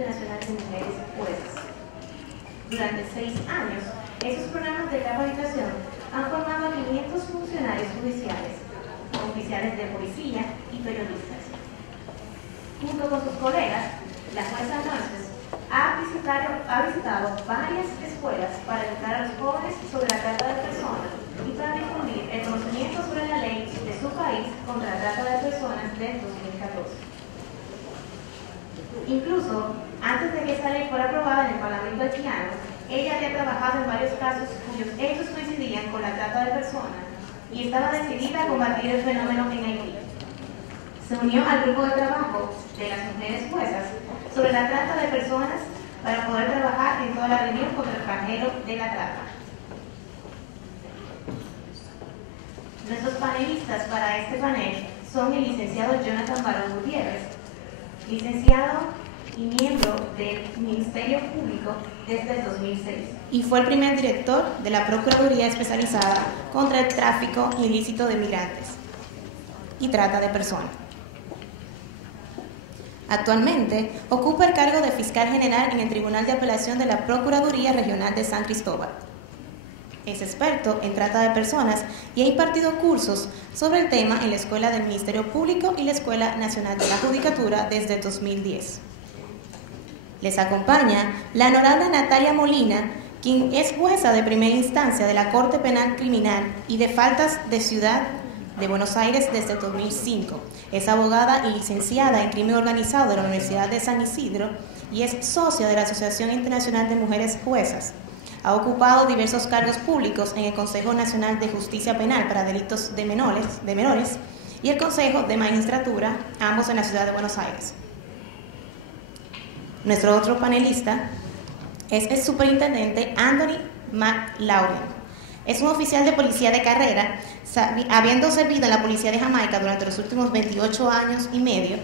Internacional de Mujeres Juezas. Durante 6 años, esos programas de capacitación han formado a 500 funcionarios judiciales, oficiales de policía y periodistas. Junto con sus colegas, la jueza Norces ha visitado varias escuelas para educar a los jóvenes sobre la trata de personas y para difundir el conocimiento sobre la ley de su país contra la trata de personas del 2014. Incluso, antes de que esa ley fuera aprobada en el Parlamento haitiano, ella había trabajado en varios casos cuyos hechos coincidían con la trata de personas y estaba decidida a combatir el fenómeno en Haití. Se unió al grupo de trabajo de las mujeres juezas sobre la trata de personas para poder trabajar en toda la región contra el flagelo de la trata. Nuestros panelistas para este panel son el licenciado Jonathan Barón Gutiérrez, licenciado y miembro del Ministerio Público desde el 2006. Y fue el primer director de la Procuraduría Especializada contra el Tráfico Ilícito de Migrantes y Trata de Personas. Actualmente ocupa el cargo de fiscal general en el Tribunal de Apelación de la Procuraduría Regional de San Cristóbal. Es experto en trata de personas y ha impartido cursos sobre el tema en la Escuela del Ministerio Público y la Escuela Nacional de la Judicatura desde 2010. Les acompaña la honorable Natalia Molina, quien es jueza de primera instancia de la Corte Penal Criminal y de Faltas de Ciudad de Buenos Aires desde 2005. Es abogada y licenciada en Crimen Organizado de la Universidad de San Isidro y es socia de la Asociación Internacional de Mujeres Juezas. Ha ocupado diversos cargos públicos en el Consejo Nacional de Justicia Penal para Delitos de Menores y el Consejo de Magistratura, ambos en la ciudad de Buenos Aires. Nuestro otro panelista es el superintendente Anthony McLaurin. Es un oficial de policía de carrera, habiendo servido en la policía de Jamaica durante los últimos 28 años y medio.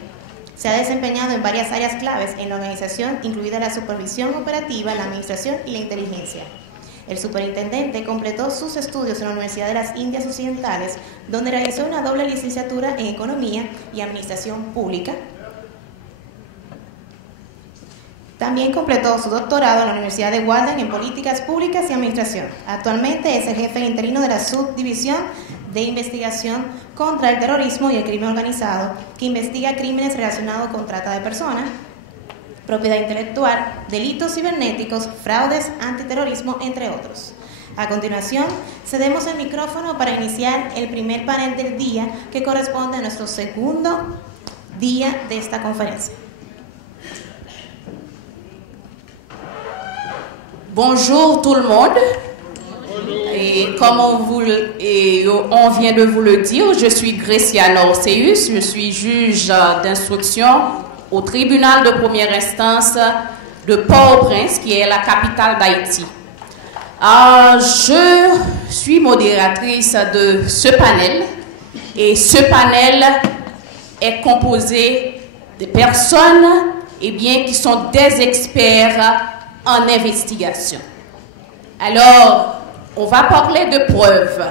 Se ha desempeñado en varias áreas claves en la organización, incluida la supervisión operativa, la administración y la inteligencia. El superintendente completó sus estudios en la Universidad de las Indias Occidentales, donde realizó una doble licenciatura en Economía y Administración Pública. También completó su doctorado en la Universidad de Walden en Políticas Públicas y Administración. Actualmente es el jefe interino de la Subdivisión de Investigación contra el Terrorismo y el Crimen Organizado, que investiga crímenes relacionados con trata de personas, propiedad intelectual, delitos cibernéticos, fraudes, antiterrorismo, entre otros. A continuación, cedemos el micrófono para iniciar el primer panel del día, que corresponde a nuestro segundo día de esta conferencia. Bonjour tout le monde. Et comme on vient de vous le dire, je suis Grecia Norseus, je suis juge d'instruction au tribunal de première instance de Port-au-Prince, qui est la capitale d'Haïti. Je suis modératrice de ce panel, et ce panel est composé de personnes qui sont des experts en investigation. Alors, on va parler de preuves.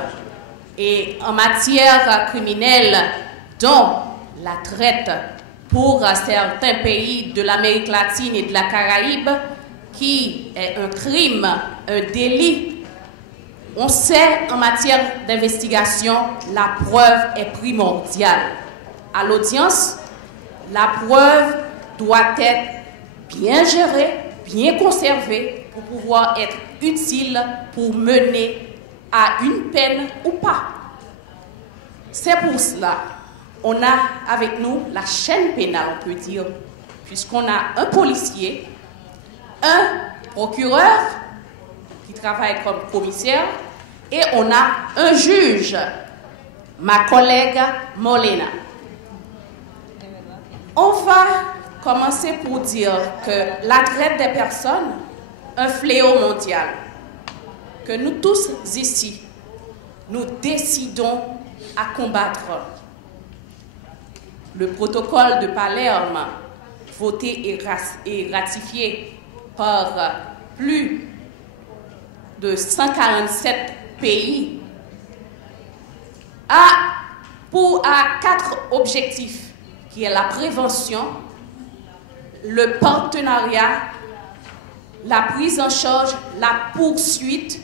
Et en matière criminelle, dont la traite pour certains pays de l'Amérique latine et de la Caraïbe, qui est un crime, un délit, on sait en matière d'investigation, la preuve est primordiale. À l'audience, la preuve doit être bien gérée, bien conservée pour pouvoir être utile pour mener à une peine ou pas. C'est pour cela on a avec nous la chaîne pénale, on peut dire, puisqu'on a un policier, un procureur qui travaille comme commissaire et on a un juge, ma collègue Molina. On va commencer pour dire que la traite des personnes, un fléau mondial, que nous tous ici, nous décidons à combattre. Le protocole de Palerme, voté et ratifié par plus de 147 pays, a 4 objectifs, qui est la prévention, le partenariat, la prise en charge, la poursuite.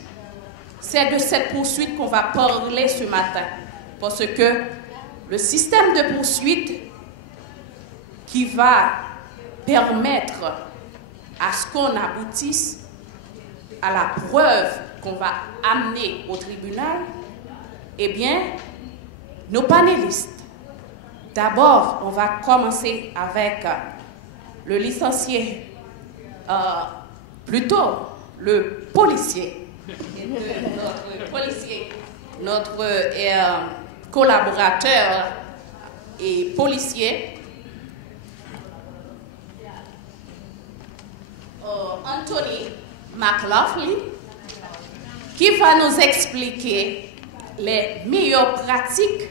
C'est de cette poursuite qu'on va parler ce matin. Parce que le système de poursuite qui va permettre à ce qu'on aboutisse à la preuve qu'on va amener au tribunal, eh bien, nos panélistes. D'abord, on va commencer avec le licencié, plutôt le policier. Notre collaborateur et policier, Anthony McLaughlin, qui va nous expliquer les meilleures pratiques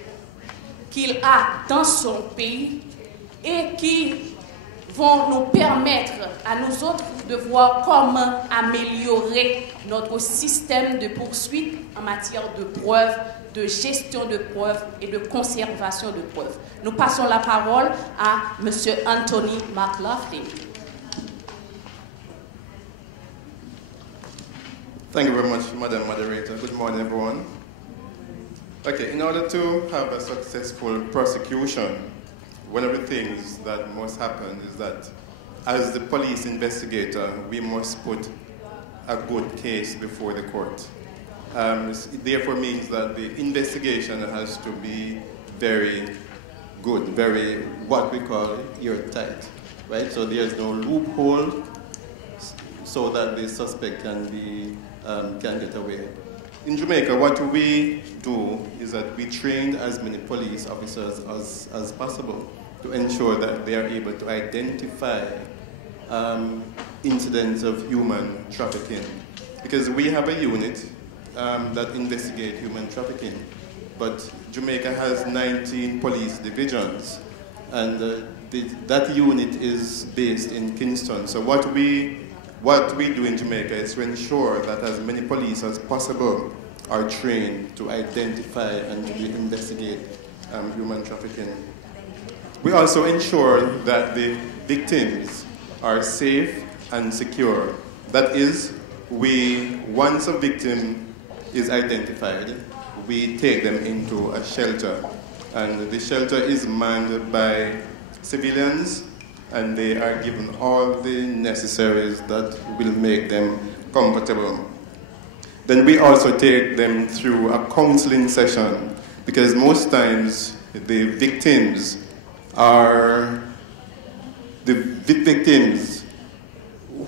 qu'il a dans son pays et qui vont nous permettre à nous autres de voir comment améliorer notre système de poursuite en matière de preuves, de gestion de preuves et de conservation de preuves. Nous passons la parole à M. Anthony McLaughlin. Thank you very much, Madam Moderator. Good morning, everyone. Okay, in order to have a successful prosecution, one of the things that must happen is that as the police investigator, we must put a good case before the court. It therefore means that the investigation has to be very good, very what we call airtight, right? So there's no loophole so that the suspect can get away. In Jamaica, what we do is that we train as many police officers as possible to ensure that they are able to identify incidents of human trafficking. Because we have a unit that investigates human trafficking, but Jamaica has 19 police divisions, and that unit is based in Kingston. So what we do in Jamaica is to ensure that as many police as possible are trained to identify and to investigate human trafficking. We also ensure that the victims are safe and secure. That is, once a victim is identified, we take them into a shelter. And the shelter is manned by civilians, and they are given all the necessaries that will make them comfortable. Then we also take them through a counseling session, because most times the victims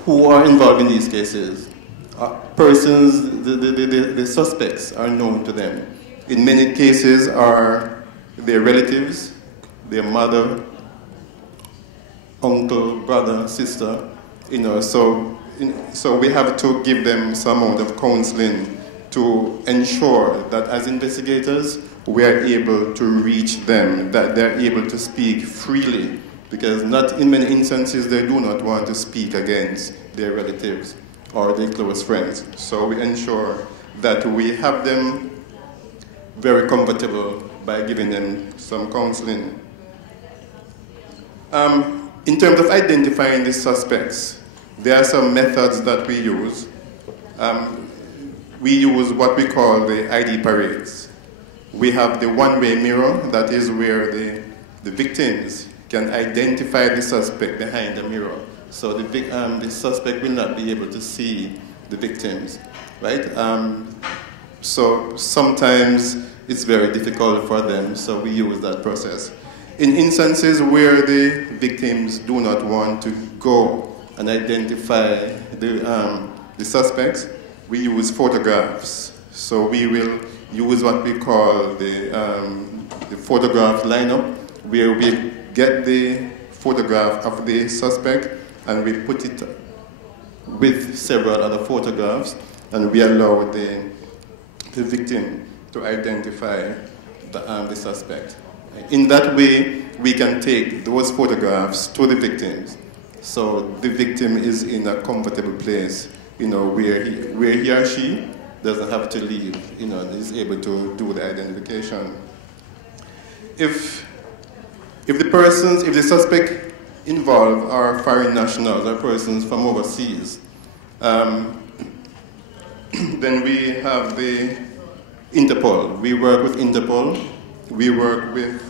who are involved in these cases, the suspects are known to them. In many cases are their relatives, their mother, uncle, brother, sister, so we have to give them some amount of counseling to ensure that as investigators, we are able to reach them, that they're able to speak freely, because not in many instances they do not want to speak against their relatives or their close friends. So we ensure that we have them very comfortable by giving them some counseling. In terms of identifying the suspects, there are some methods that we use. We use what we call the ID parades. We have the one-way mirror, that is where the victims can identify the suspect behind the mirror. So the suspect will not be able to see the victims, right? So sometimes it's very difficult for them, so we use that process. In instances where the victims do not want to go and identify the suspects, we use photographs. So we will use what we call the photograph lineup, where we get the photograph of the suspect and we put it with several other photographs, and we allow the victim to identify the suspect. In that way, we can take those photographs to the victims, so the victim is in a comfortable place, where he or she doesn't have to leave, is able to do the identification. If the suspect involved are foreign nationals or persons from overseas. Then we have the Interpol. We work with Interpol. We work with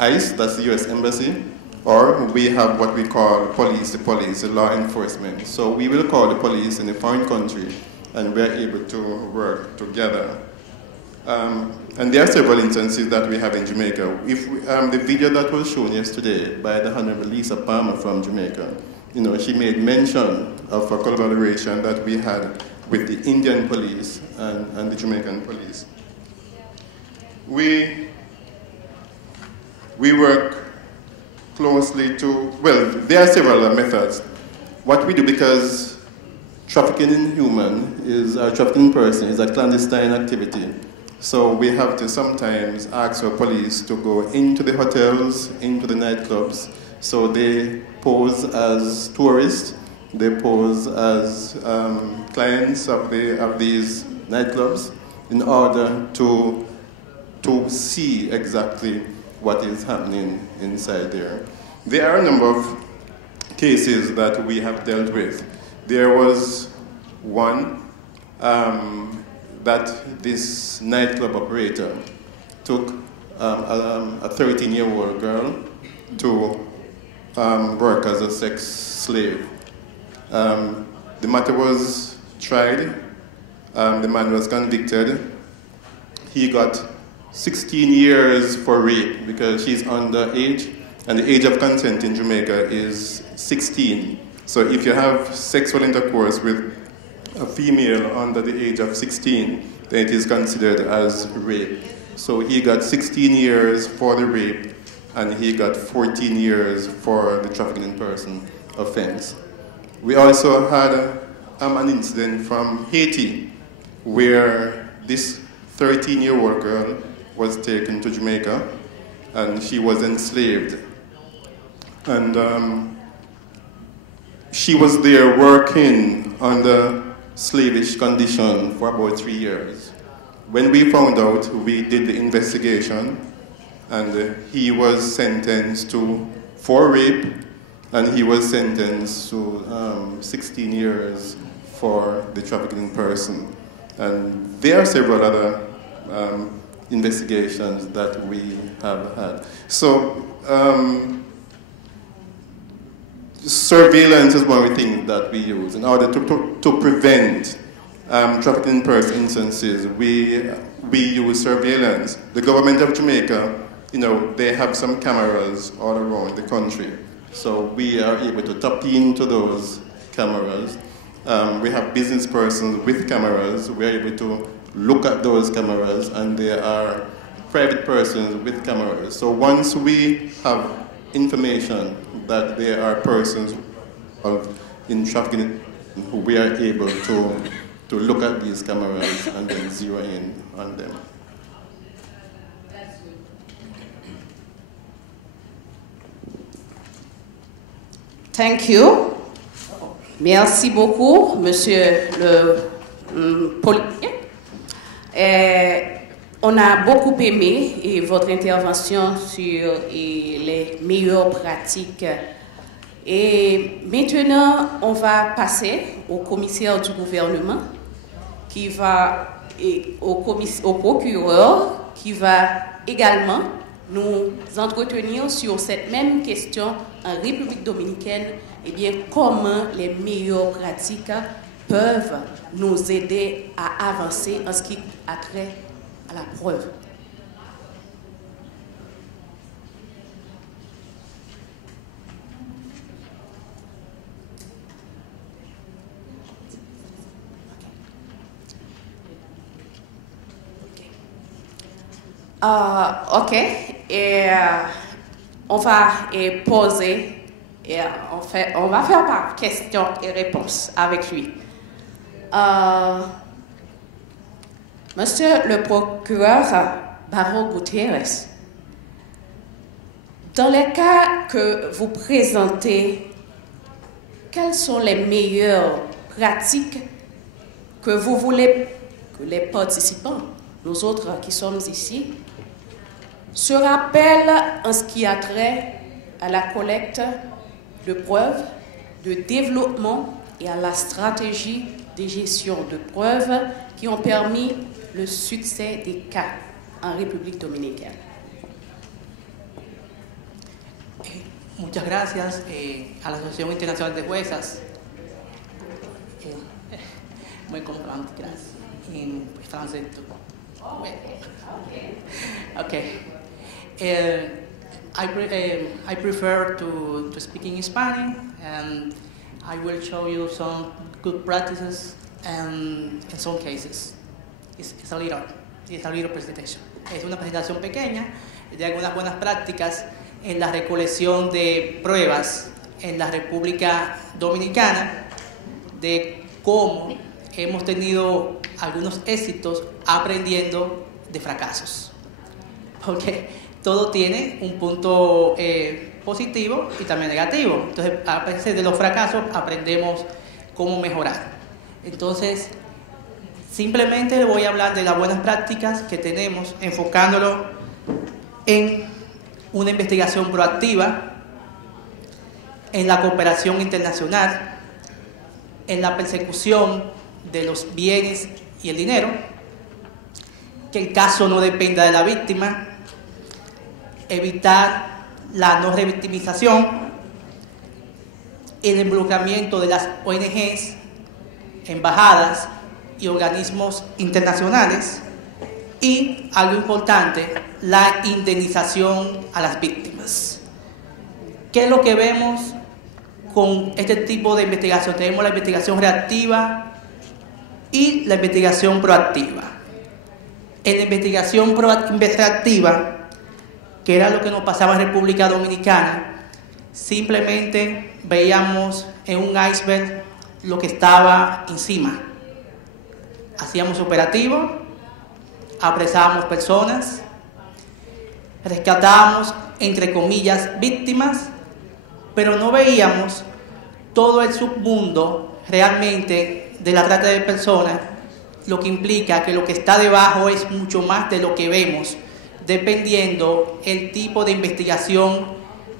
ICE, that's the US Embassy, or we have what we call police, the law enforcement. So we will call the police in a foreign country and we're able to work together. And there are several instances that we have in Jamaica. If the video that was shown yesterday by the Honorable Lisa Palmer from Jamaica, you know, she made mention of a collaboration that we had with the Indian police and the Jamaican police. We work closely to, well, there are several methods. What we do, because trafficking in trafficking in person is a clandestine activity. So we have to sometimes ask our police to go into the hotels, into the nightclubs. So they pose as tourists, they pose as clients of these nightclubs in order to see exactly what is happening inside there. There are a number of cases that we have dealt with. There was one that this nightclub operator took a 13-year-old girl to work as a sex slave. The matter was tried. The man was convicted. He got 16 years for rape because she's underage, and the age of consent in Jamaica is 16. So if you have sexual intercourse with a female under the age of 16, then it is considered as rape. So he got 16 years for the rape, and he got 14 years for the trafficking in person offense. We also had an incident from Haiti where this 13-year-old girl was taken to Jamaica and she was enslaved. And she was there working under slavish condition for about 3 years. When we found out, we did the investigation, and he was sentenced for rape, and he was sentenced to 16 years for the trafficking in person. And there are several other investigations that we have had. So surveillance is one of the things that we use in order to prevent trafficking in person instances. We use surveillance. The government of Jamaica, you know, they have some cameras all around the country. So we are able to tap into those cameras. We have business persons with cameras. We are able to look at those cameras, and there are private persons with cameras. So once we have information that there are persons in trafficking, we are able to look at these cameras and then zero in on them. Thank you. Merci beaucoup, Monsieur le policier. On a beaucoup aimé votre intervention sur les meilleures pratiques. Et maintenant, on va passer au commissaire du gouvernement, au procureur, qui va également nous entretenir sur cette même question en République dominicaine, et bien comment les meilleures pratiques peuvent nous aider à avancer en ce qui a trait à la preuve. OK. Et on va poser, on va faire par questions et réponses avec lui. Monsieur le procureur Barreau Gutiérrez, dans les cas que vous présentez, quelles sont les meilleures pratiques que vous voulez que les participants, nous autres qui sommes ici, se rappellent en ce qui a trait à la collecte de preuves, de développement et à la stratégie de gestion de preuves qui ont permis le succès des cas en République dominicaine. Muchas gracias a la Asociación Internacional de Juezas. Muy comprante, gracias. En francés. Okay. I prefer to speak in Spanish, and I will show you some good practices and in some cases. It's a little presentation. Es una presentación pequeña de algunas buenas prácticas en la recolección de pruebas en la República Dominicana, de cómo hemos tenido algunos éxitos aprendiendo de fracasos. Porque todo tiene un punto positivo y también negativo. Entonces, a veces de los fracasos aprendemos cómo mejorar. Entonces, simplemente le voy a hablar de las buenas prácticas que tenemos, enfocándolo en una investigación proactiva, en la cooperación internacional, en la persecución de los bienes y el dinero, que el caso no dependa de la víctima, evitar la no revictimización, el involucramiento de las ONGs, embajadas y organismos internacionales, y algo importante, la indemnización a las víctimas. ¿Qué es lo que vemos con este tipo de investigación? Tenemos la investigación reactiva y la investigación proactiva. En la investigación reactiva, que era lo que nos pasaba en República Dominicana, simplemente veíamos en un iceberg lo que estaba encima. Hacíamos operativos, apresábamos personas, rescatábamos, entre comillas, víctimas, pero no veíamos todo el submundo realmente de la trata de personas, lo que implica que lo que está debajo es mucho más de lo que vemos, dependiendo el tipo de investigación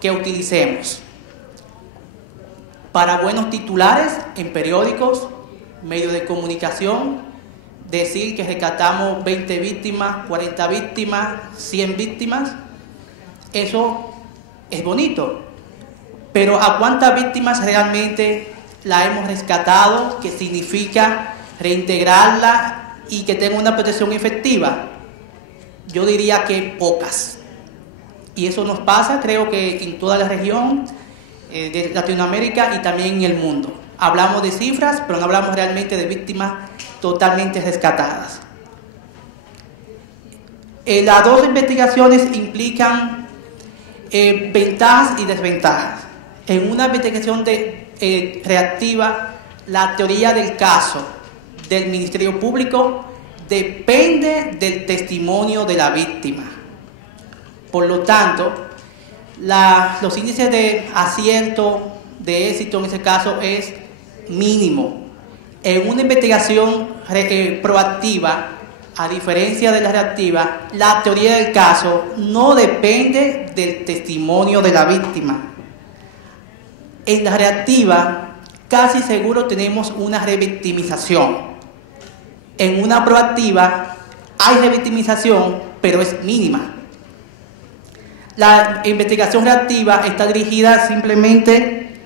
que utilicemos. Para buenos titulares en periódicos, medios de comunicación, decir que rescatamos 20 víctimas, 40 víctimas, 100 víctimas, eso es bonito. Pero ¿a cuántas víctimas realmente la hemos rescatado? ¿Qué significa reintegrarla y que tenga una protección efectiva? Yo diría que pocas. Y eso nos pasa, creo que en toda la región de Latinoamérica y también en el mundo. Hablamos de cifras, pero no hablamos realmente de víctimas totalmente rescatadas. Las dos investigaciones implican ventajas y desventajas. En una investigación reactiva, la teoría del caso del Ministerio Público depende del testimonio de la víctima. Por lo tanto, los índices de acierto, de éxito en ese caso es mínimo. En una investigación proactiva, a diferencia de la reactiva, la teoría del caso no depende del testimonio de la víctima. En la reactiva, casi seguro tenemos una revictimización. En una proactiva, hay revictimización, pero es mínima. La investigación reactiva está dirigida simplemente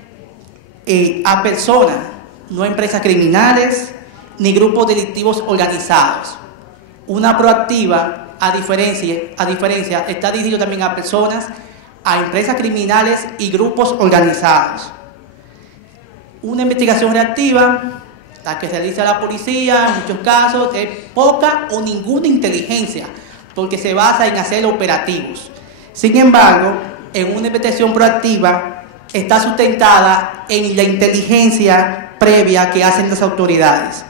a personas, no a empresas criminales ni grupos delictivos organizados. Una proactiva, a diferencia, está dirigida también a personas, a empresas criminales y grupos organizados. Una investigación reactiva, la que realiza la policía, en muchos casos, es poca o ninguna inteligencia, porque se basa en hacer operativos. Sin embargo, en una investigación proactiva está sustentada en la inteligencia previa que hacen las autoridades.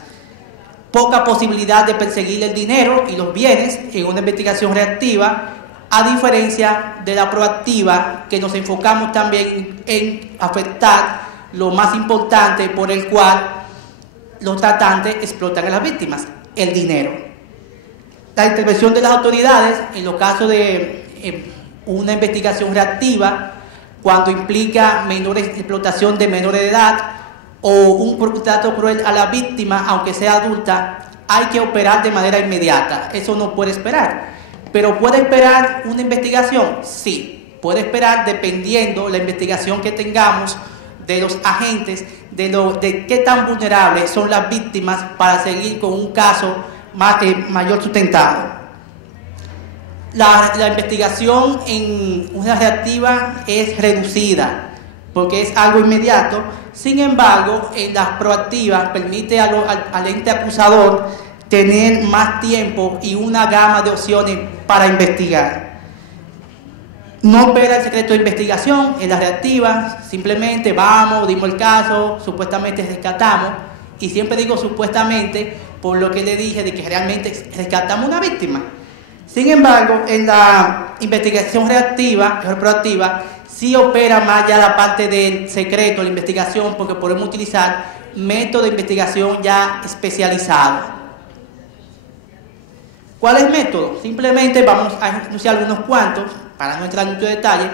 Poca posibilidad de perseguir el dinero y los bienes en una investigación reactiva, a diferencia de la proactiva, que nos enfocamos también en afectar lo más importante por el cual los tratantes explotan a las víctimas, el dinero. La intervención de las autoridades, en los casos de una investigación reactiva, cuando implica explotación de menores de edad o un trato cruel a la víctima, aunque sea adulta, hay que operar de manera inmediata. Eso no puede esperar. ¿Pero puede esperar una investigación? Sí, puede esperar dependiendo la investigación que tengamos de los agentes, de qué tan vulnerables son las víctimas para seguir con un caso mayor sustentado. La investigación en una reactiva es reducida porque es algo inmediato. Sin embargo, en las proactivas permite al ente acusador tener más tiempo y una gama de opciones para investigar. No opera el secreto de investigación en las reactivas, simplemente vamos, dimos el caso, supuestamente rescatamos, y siempre digo supuestamente por lo que le dije de que realmente rescatamos una víctima. Sin embargo, en la investigación reactiva, proactiva, sí opera más ya la parte del secreto, la investigación, porque podemos utilizar método de investigación ya especializado. ¿Cuál es el método? Simplemente vamos a enunciar algunos cuantos, para no entrar en mucho detalle.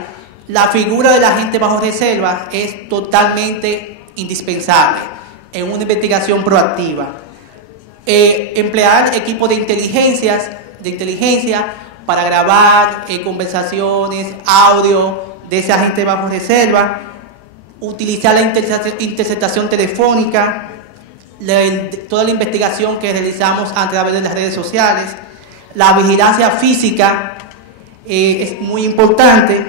La figura del agente bajo reserva es totalmente indispensable en una investigación proactiva. Emplear equipos de inteligencia para grabar conversaciones, audio de ese agente bajo reserva, utilizar la interceptación telefónica, toda la investigación que realizamos a través de las redes sociales, la vigilancia física es muy importante,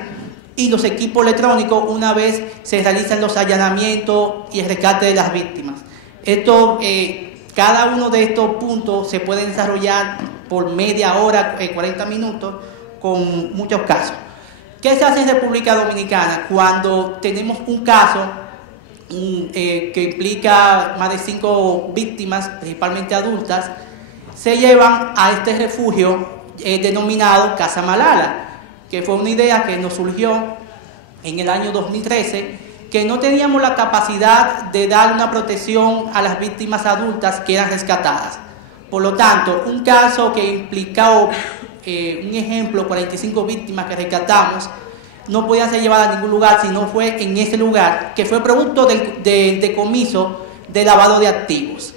y los equipos electrónicos una vez se realizan los allanamientos y el rescate de las víctimas. Cada uno de estos puntos se puede desarrollar por media hora, 40 minutos, con muchos casos. ¿Qué se hace en República Dominicana cuando tenemos un caso que implica más de 5 víctimas, principalmente adultas? Se llevan a este refugio denominado Casa Malala, que fue una idea que nos surgió en el año 2013, que no teníamos la capacidad de dar una protección a las víctimas adultas que eran rescatadas. Por lo tanto, un caso que implicó, un ejemplo, 45 víctimas que rescatamos, no podía ser llevada a ningún lugar, sino fue en ese lugar, que fue producto del decomiso de lavado de activos.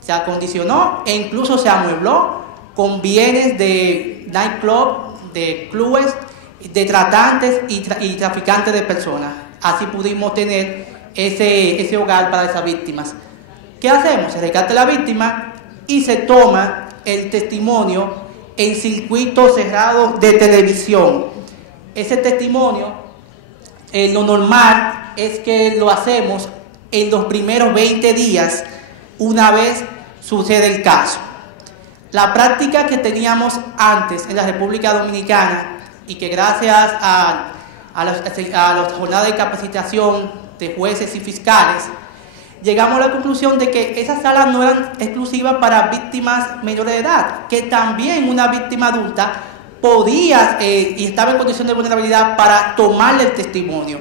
Se acondicionó e incluso se amuebló con bienes de nightclub, de clubes, de tratantes y traficantes de personas. Así pudimos tener ese hogar para esas víctimas. ¿Qué hacemos? Se rescata la víctima y se toma el testimonio en circuito cerrado de televisión. Ese testimonio, lo normal es que lo hacemos en los primeros 20 días, una vez sucede el caso. La práctica que teníamos antes en la República Dominicana, y que gracias a las jornadas de capacitación de jueces y fiscales, llegamos a la conclusión de que esas salas no eran exclusivas para víctimas menores de edad, que también una víctima adulta podía y estaba en condición de vulnerabilidad para tomarle el testimonio.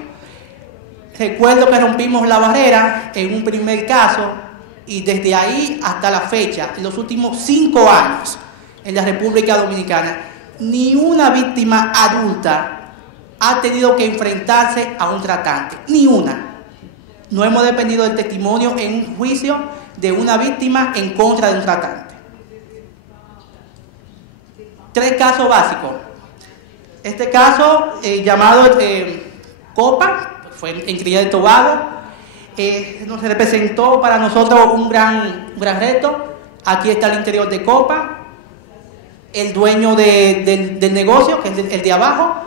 Recuerdo que rompimos la barrera en un primer caso, y desde ahí hasta la fecha, en los últimos 5 años, en la República Dominicana, ni una víctima adulta ha tenido que enfrentarse a un tratante, ni una. No hemos dependido del testimonio en un juicio de una víctima en contra de un tratante. 3 casos básicos. Este caso, llamado Copa, fue en Trinidad y Tobago, nos representó para nosotros un gran reto. Aquí está el interior de Copa, el dueño del negocio, que es el de abajo,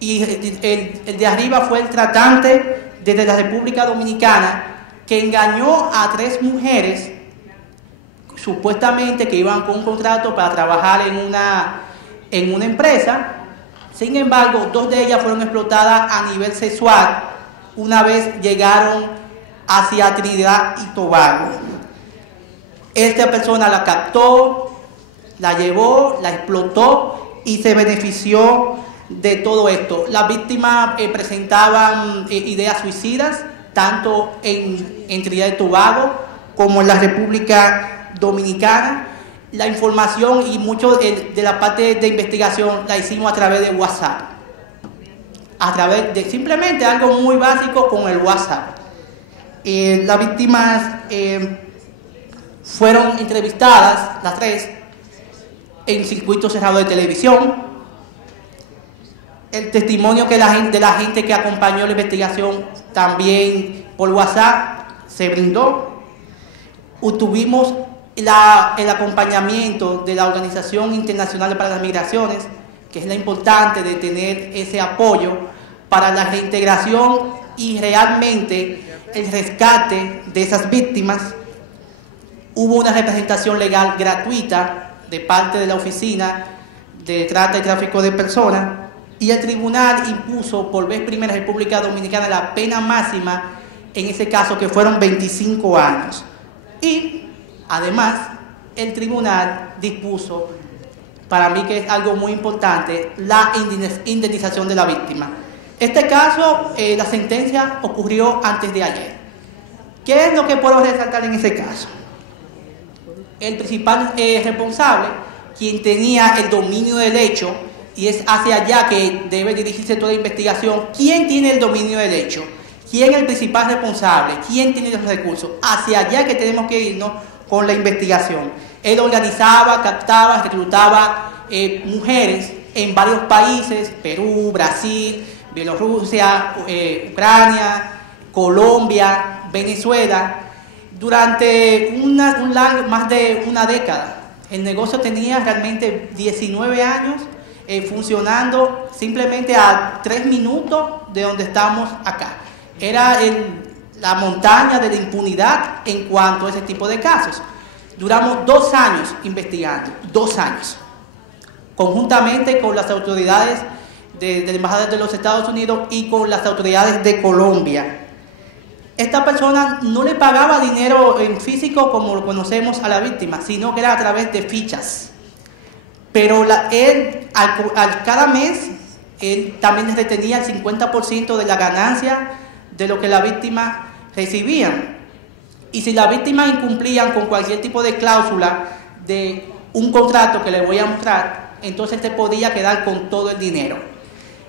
y el de arriba fue el tratante desde la República Dominicana, que engañó a 3 mujeres, supuestamente que iban con un contrato para trabajar en una empresa. Sin embargo, 2 de ellas fueron explotadas a nivel sexual una vez llegaron hacia Trinidad y Tobago. Esta persona la captó, la llevó, la explotó y se benefició de todo esto. Las víctimas presentaban ideas suicidas, tanto en Trinidad y Tobago como en la República Dominicana. La información y mucho de la parte de investigación la hicimos a través de WhatsApp. a través de simplemente algo muy básico con el WhatsApp. Las víctimas fueron entrevistadas, las tres, en circuito cerrado de televisión. El testimonio de la gente que acompañó la investigación también por WhatsApp se brindó. Tuvimos el acompañamiento de la Organización Internacional para las Migraciones, que es la importante de tener ese apoyo para la reintegración y realmente el rescate de esas víctimas. Hubo una representación legal gratuita de parte de la Oficina de Trata y Tráfico de Personas, y el tribunal impuso por vez primera en República Dominicana la pena máxima en ese caso, que fueron 25 años. Y además el tribunal dispuso, para mí que es algo muy importante, la indemnización de la víctima. Este caso, la sentencia ocurrió antes de ayer. ¿Qué es lo que puedo resaltar en ese caso? El principal responsable, quien tenía el dominio del hecho, y es hacia allá que debe dirigirse toda la investigación. ¿Quién tiene el dominio del hecho? ¿Quién es el principal responsable? ¿Quién tiene los recursos? Hacia allá que tenemos que irnos con la investigación. Él organizaba, captaba, reclutaba mujeres en varios países: Perú, Brasil, Bielorrusia, Ucrania, Colombia, Venezuela. Durante más de una década. El negocio tenía realmente 19 años funcionando simplemente a 3 minutos de donde estamos acá. Era la montaña de la impunidad en cuanto a ese tipo de casos. Duramos 2 años investigando, 2 años, conjuntamente con las autoridades de la Embajada de los Estados Unidos y con las autoridades de Colombia. Esta persona no le pagaba dinero en físico como lo conocemos a la víctima, sino que era a través de fichas. Pero él, cada mes, él también retenía el 50% de la ganancia de lo que la víctima recibía. Y si la víctima incumplían con cualquier tipo de cláusula de un contrato que le voy a mostrar, entonces se podía quedar con todo el dinero.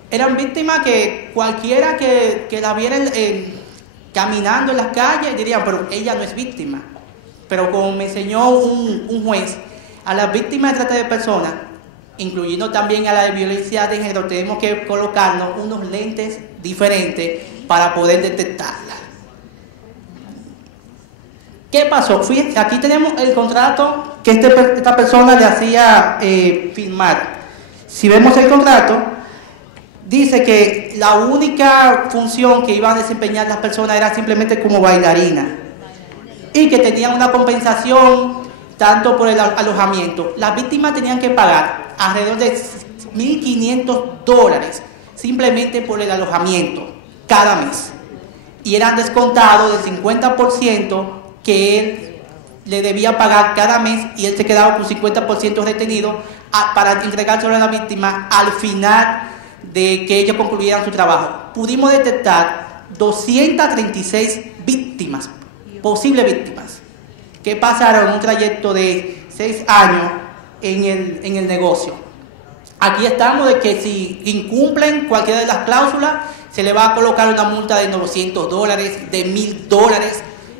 Eran víctimas que cualquiera que la viera caminando en las calles dirían, pero ella no es víctima. Pero como me enseñó un juez, a las víctimas de trata de personas, incluyendo también a la de violencia de género, tenemos que colocarnos unos lentes diferentes para poder detectarla. ¿Qué pasó? Aquí tenemos el contrato que esta persona le hacía firmar. Si vemos el contrato, dice que la única función que iban a desempeñar las personas era simplemente como bailarina y que tenían una compensación tanto por el alojamiento. Las víctimas tenían que pagar alrededor de $1.500 simplemente por el alojamiento cada mes, y eran descontados del 50% que él le debía pagar cada mes, y él se quedaba con 50% retenido para entregárselo a la víctima al final de que ellos concluyeran su trabajo. Pudimos detectar 236 víctimas, posibles víctimas, que pasaron un trayecto de 6 años en el negocio. Aquí estamos de que si incumplen cualquiera de las cláusulas, se le va a colocar una multa de $900, de $1.000.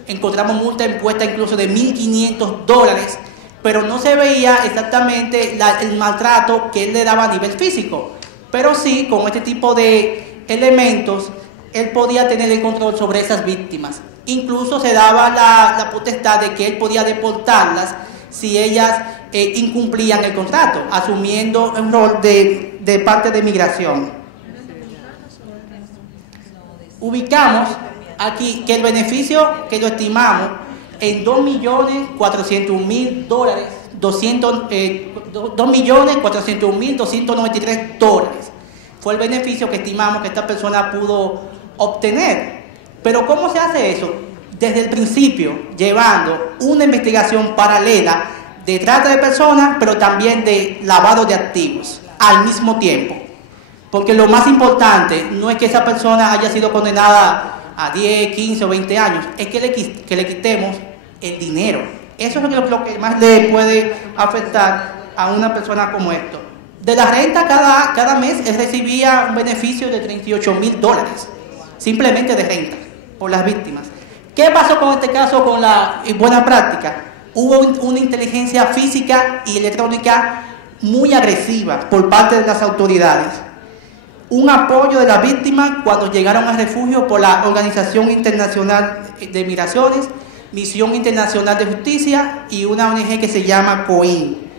Encontramos multa impuesta incluso de $1.500, pero no se veía exactamente el maltrato que él le daba a nivel físico. Pero sí, con este tipo de elementos, él podía tener el control sobre esas víctimas. Incluso se daba la potestad de que él podía deportarlas si ellas incumplían el contrato, asumiendo un rol de parte de migración. Ubicamos aquí que el beneficio que lo estimamos en $2.400.000, $2.401.293 fue el beneficio que estimamos que esta persona pudo obtener. Pero ¿cómo se hace eso? Desde el principio, llevando una investigación paralela de trata de personas, pero también de lavado de activos al mismo tiempo. Porque lo más importante no es que esa persona haya sido condenada a 10, 15 o 20 años, es que le quitemos el dinero. Eso es lo que más le puede afectar a una persona como esto. De la renta cada mes él recibía un beneficio de $38,000, simplemente de renta, por las víctimas. ¿Qué pasó con este caso con la buena práctica? Hubo una inteligencia física y electrónica muy agresiva por parte de las autoridades. Un apoyo de las víctimas cuando llegaron al refugio por la Organización Internacional de Migraciones, Misión Internacional de Justicia y una ONG que se llama COIN.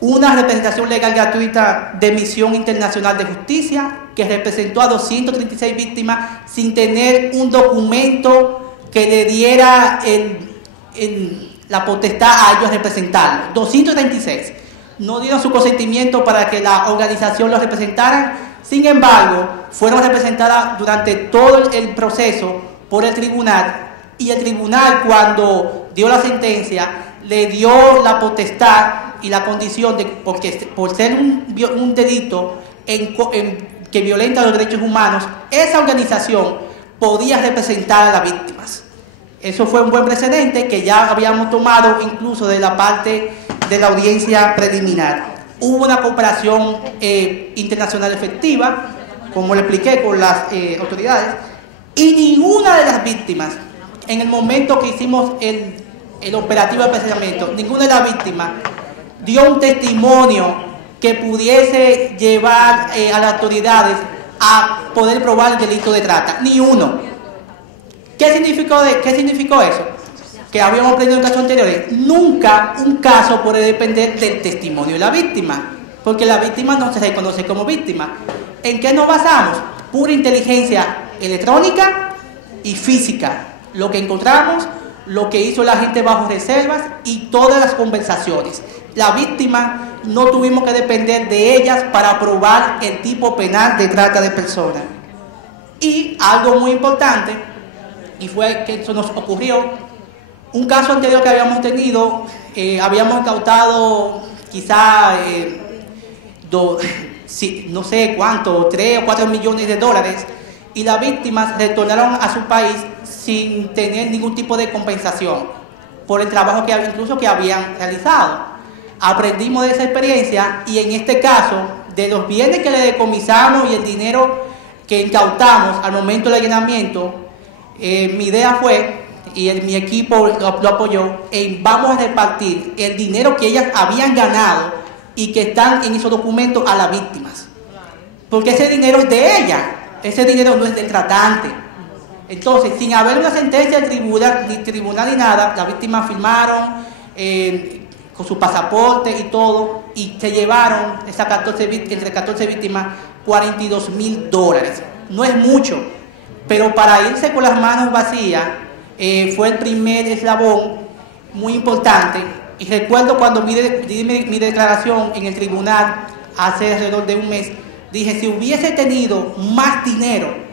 Una representación legal gratuita de Misión Internacional de Justicia que representó a 236 víctimas sin tener un documento que le diera la potestad a ellos representarlo. 236. No dieron su consentimiento para que la organización los representara. Sin embargo, fueron representadas durante todo el proceso por el tribunal, y el tribunal, cuando dio la sentencia, le dio la potestad y la condición de, porque por ser un delito que violenta los derechos humanos, esa organización podía representar a las víctimas. Eso fue un buen precedente que ya habíamos tomado incluso de la parte de la audiencia preliminar. Hubo una cooperación internacional efectiva, como le expliqué, con las autoridades, y ninguna de las víctimas, en el momento que hicimos el operativo de apresamiento, ninguna de las víctimas dio un testimonio que pudiese llevar a las autoridades a poder probar el delito de trata. Ni uno. ¿Qué significó eso? Que habíamos aprendido en casos anteriores. Nunca un caso puede depender del testimonio de la víctima, porque la víctima no se reconoce como víctima. ¿En qué nos basamos? Pura inteligencia electrónica y física. Lo que encontramos, lo que hizo la gente bajo reservas y todas las conversaciones. La víctima no tuvimos que depender de ellas para probar el tipo penal de trata de personas. Y algo muy importante, y fue que eso nos ocurrió, un caso anterior que habíamos tenido, habíamos incautado quizá, no sé cuánto, 3 o 4 millones de dólares, y las víctimas retornaron a su país sin tener ningún tipo de compensación por el trabajo que incluso que habían realizado. Aprendimos de esa experiencia, y en este caso, de los bienes que le decomisamos y el dinero que incautamos al momento del allanamiento, mi idea fue, y mi equipo lo apoyó, vamos a repartir el dinero que ellas habían ganado y que están en esos documentos a las víctimas. Porque ese dinero es de ellas, ese dinero no es del tratante. Entonces, sin haber una sentencia del tribunal ni nada, las víctimas firmaron con su pasaporte y todo, y se llevaron entre 14 víctimas $42,000. No es mucho, pero para irse con las manos vacías, fue el primer eslabón muy importante. Y recuerdo cuando di mi declaración en el tribunal hace alrededor de un mes, dije, si hubiese tenido más dinero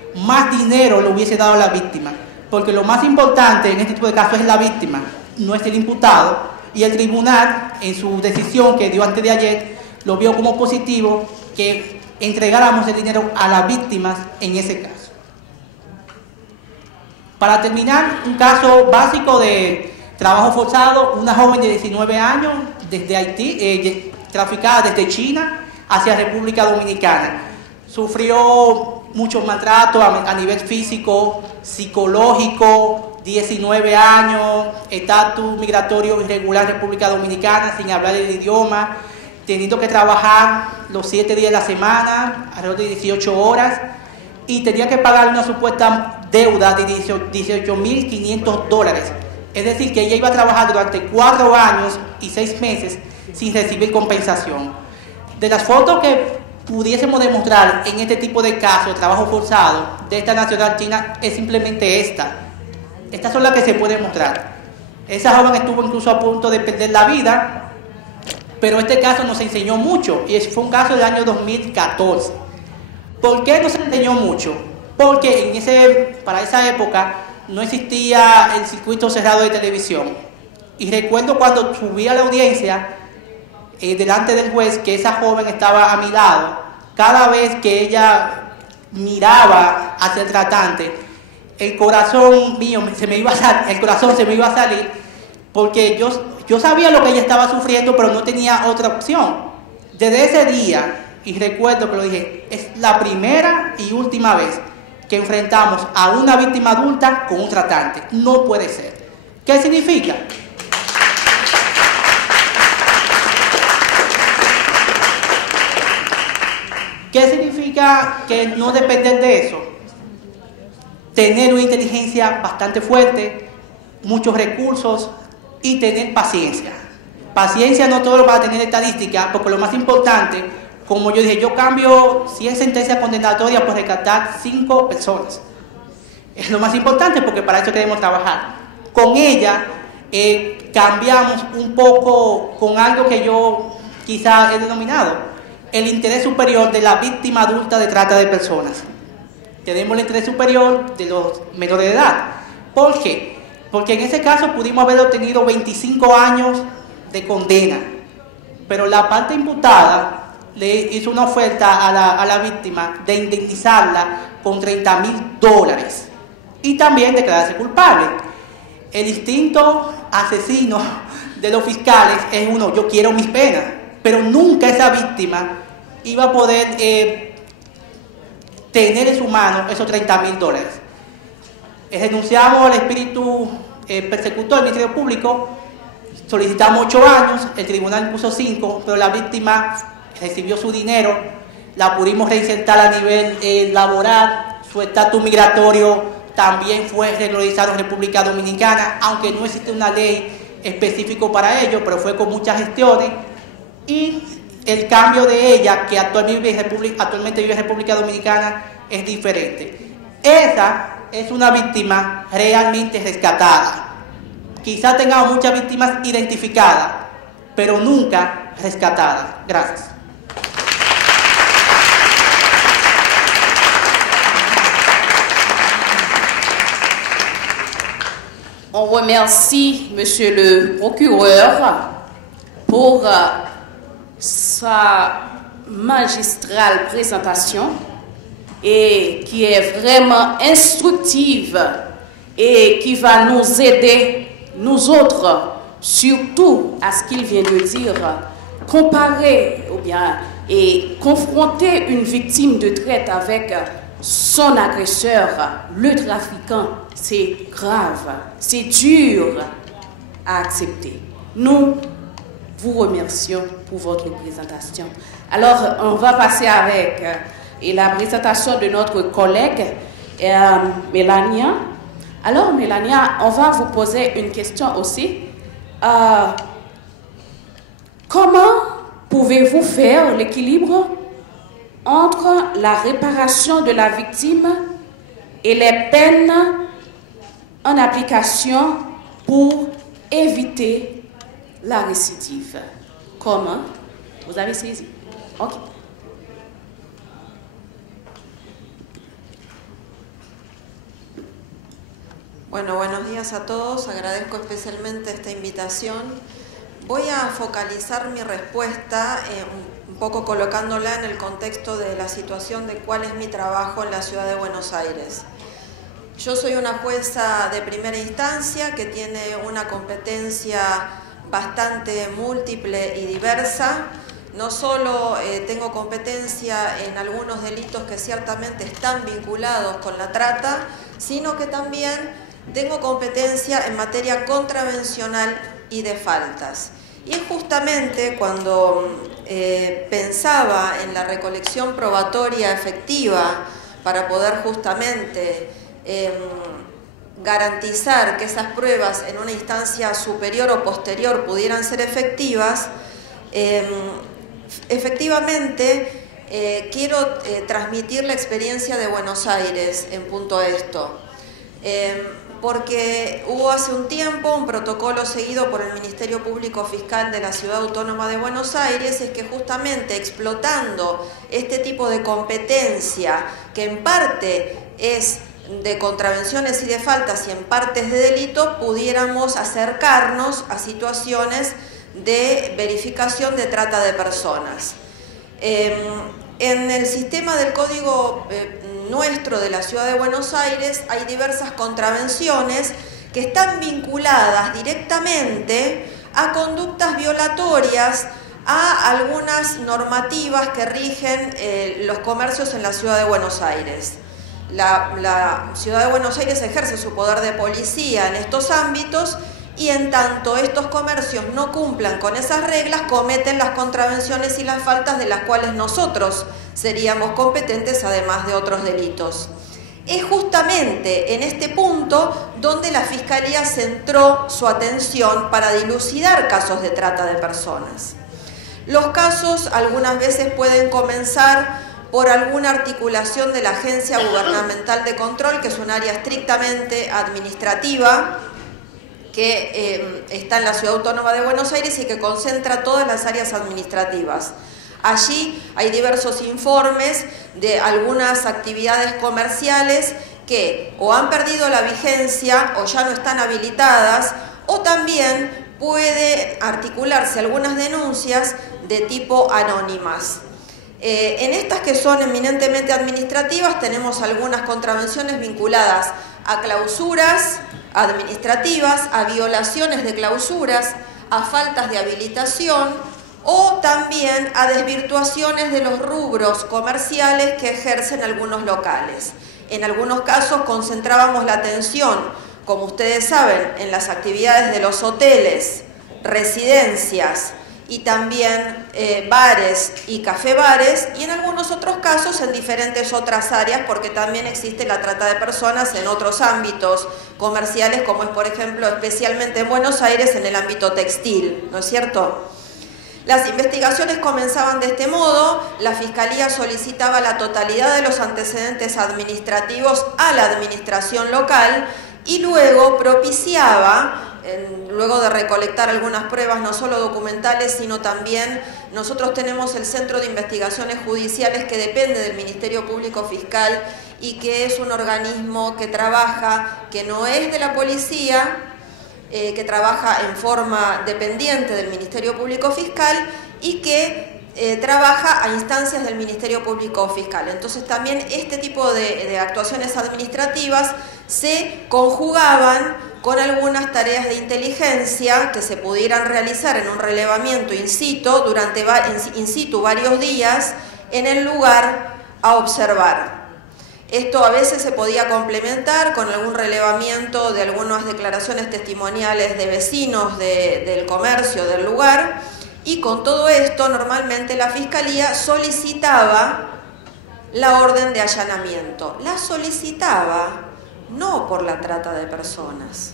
lo hubiese dado a la víctima, porque lo más importante en este tipo de casos es la víctima, no es el imputado, y el tribunal en su decisión que dio antes de ayer lo vio como positivo que entregáramos el dinero a las víctimas en ese caso. Para terminar, un caso básico de trabajo forzado, una joven de 19 años desde Haití, traficada desde China hacia República Dominicana. Sufrió muchos maltratos a nivel físico, psicológico, 19 años, estatus migratorio irregular en República Dominicana, sin hablar el idioma, teniendo que trabajar los 7 días de la semana, alrededor de 18 horas, y tenía que pagar una supuesta deuda de $18,500. Es decir, que ella iba a trabajar durante 4 años y 6 meses sin recibir compensación. De las fotos que pudiésemos demostrar en este tipo de casos de trabajo forzado de esta nacional china es simplemente esta. Estas son las que se pueden mostrar. Esa joven estuvo incluso a punto de perder la vida, pero este caso nos enseñó mucho, y fue un caso del año 2014. ¿Por qué nos enseñó mucho? Porque para esa época no existía el circuito cerrado de televisión. Y recuerdo cuando subí a la audiencia, delante del juez, que esa joven estaba a mi lado. Cada vez que ella miraba hacia el tratante, el corazón mío se me iba a salir, porque yo sabía lo que ella estaba sufriendo, pero no tenía otra opción. Desde ese día, y recuerdo que lo dije, es la primera y última vez que enfrentamos a una víctima adulta con un tratante. No puede ser. ¿Qué significa? ¿Qué significa que no depender de eso? Tener una inteligencia bastante fuerte, muchos recursos y tener paciencia. Paciencia no todo lo va a tener estadística, porque lo más importante, como yo dije, yo cambio 100 sentencias condenatorias por rescatar 5 personas. Es lo más importante porque para eso queremos trabajar. Con ella cambiamos un poco con algo que yo quizá he denominado el interés superior de la víctima adulta de trata de personas. Tenemos el interés superior de los menores de edad. ¿Por qué? Porque en ese caso pudimos haber obtenido 25 años de condena, pero la parte imputada le hizo una oferta a la víctima de indemnizarla con $30,000 y también declararse culpable. El instinto asesino de los fiscales es uno, yo quiero mis penas, pero nunca esa víctima iba a poder tener en su mano esos $30,000. Renunciamos al espíritu persecutor del Ministerio Público, solicitamos 8 años, el tribunal puso 5, pero la víctima recibió su dinero, la pudimos reinsertar a nivel laboral, su estatus migratorio también fue regularizado en República Dominicana, aunque no existe una ley específica para ello, pero fue con muchas gestiones, y el cambio de ella, que actualmente vive en República Dominicana, es diferente. Esa es una víctima realmente rescatada. Quizás tengamos muchas víctimas identificadas, pero nunca rescatadas. Gracias. On remercie Monsieur le procureur pour sa magistrale présentation et qui est vraiment instructive et qui va nous aider, nous autres, surtout à ce qu'il vient de dire, comparer ou bien et confronter une victime de traite avec son agresseur, le trafiquant, c'est grave, c'est dur à accepter. Nous vous remercions pour votre présentation. Alors, on va passer avec la présentation de notre collègue Mélania. Alors, Mélania, on va vous poser une question aussi. Comment pouvez-vous faire l'équilibre entre la réparation de la victime et les peines en application pour éviter la récidive? Comment? Vous avez saisi? Ok. Bueno, buenos días a todos. Agradezco especialmente esta invitación. Voy a focalizar mi respuesta un poco colocándola en el contexto de la situación de cuál es mi trabajo en la ciudad de Buenos Aires. Yo soy una jueza de primera instancia que tiene una competencia bastante múltiple y diversa. No solo tengo competencia en algunos delitos que ciertamente están vinculados con la trata, sino que también tengo competencia en materia contravencional y de faltas. Y es justamente cuando pensaba en la recolección probatoria efectiva para poder justamente garantizar que esas pruebas en una instancia superior o posterior pudieran ser efectivas, efectivamente quiero transmitir la experiencia de Buenos Aires en punto a esto. Porque hubo hace un tiempo un protocolo seguido por el Ministerio Público Fiscal de la Ciudad Autónoma de Buenos Aires, es que justamente explotando este tipo de competencia, que en parte es de contravenciones y de faltas y en parte es de delito, pudiéramos acercarnos a situaciones de verificación de trata de personas. En el sistema del Código nuestro de la Ciudad de Buenos Aires hay diversas contravenciones que están vinculadas directamente a conductas violatorias a algunas normativas que rigen los comercios en la Ciudad de Buenos Aires. La Ciudad de Buenos Aires ejerce su poder de policía en estos ámbitos y en tanto estos comercios no cumplan con esas reglas, cometen las contravenciones y las faltas de las cuales nosotros seríamos competentes, además de otros delitos. Es justamente en este punto donde la Fiscalía centró su atención para dilucidar casos de trata de personas. Los casos algunas veces pueden comenzar por alguna articulación de la Agencia Gubernamental de Control, que es un área estrictamente administrativa, que está en la Ciudad Autónoma de Buenos Aires y que concentra todas las áreas administrativas. Allí hay diversos informes de algunas actividades comerciales que o han perdido la vigencia o ya no están habilitadas, o también puede articularse algunas denuncias de tipo anónimas. En estas que son eminentemente administrativas tenemos algunas contravenciones vinculadas a clausuras administrativas, a violaciones de clausuras, a faltas de habilitación o también a desvirtuaciones de los rubros comerciales que ejercen algunos locales. En algunos casos concentrábamos la atención, como ustedes saben, en las actividades de los hoteles, residencias y también bares y café-bares, y en algunos otros casos en diferentes otras áreas, porque también existe la trata de personas en otros ámbitos comerciales, como es, por ejemplo, especialmente en Buenos Aires, en el ámbito textil, ¿no es cierto? Las investigaciones comenzaban de este modo. La Fiscalía solicitaba la totalidad de los antecedentes administrativos a la administración local y luego propiciaba, luego de recolectar algunas pruebas, no solo documentales, sino también nosotros tenemos el Centro de Investigaciones Judiciales que depende del Ministerio Público Fiscal y que es un organismo que trabaja, que no es de la policía, que trabaja en forma dependiente del Ministerio Público Fiscal y que trabaja a instancias del Ministerio Público Fiscal. Entonces también este tipo de actuaciones administrativas se conjugaban con algunas tareas de inteligencia que se pudieran realizar en un relevamiento in situ varios días en el lugar a observar. Esto a veces se podía complementar con algún relevamiento de algunas declaraciones testimoniales de vecinos del comercio del lugar, y con todo esto normalmente la Fiscalía solicitaba la orden de allanamiento. La solicitaba no por la trata de personas,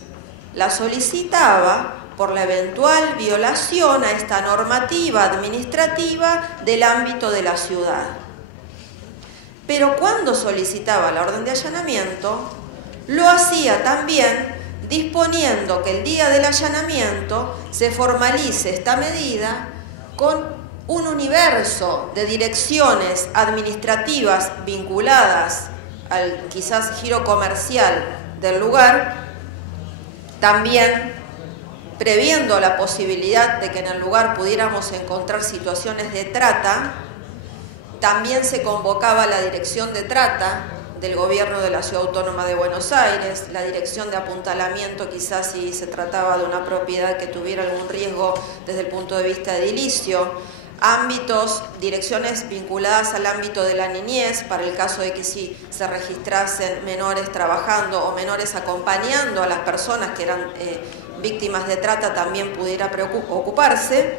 la solicitaba por la eventual violación a esta normativa administrativa del ámbito de la ciudad. Pero cuando solicitaba la orden de allanamiento, lo hacía también disponiendo que el día del allanamiento se formalice esta medida con un universo de direcciones administrativas vinculadas al quizás giro comercial del lugar, también previendo la posibilidad de que en el lugar pudiéramos encontrar situaciones de trata. También se convocaba la Dirección de Trata del Gobierno de la Ciudad Autónoma de Buenos Aires, la Dirección de Apuntalamiento, quizás si se trataba de una propiedad que tuviera algún riesgo desde el punto de vista edilicio, ámbitos, direcciones vinculadas al ámbito de la niñez, para el caso de que si se registrasen menores trabajando o menores acompañando a las personas que eran víctimas de trata, también pudiera ocuparse.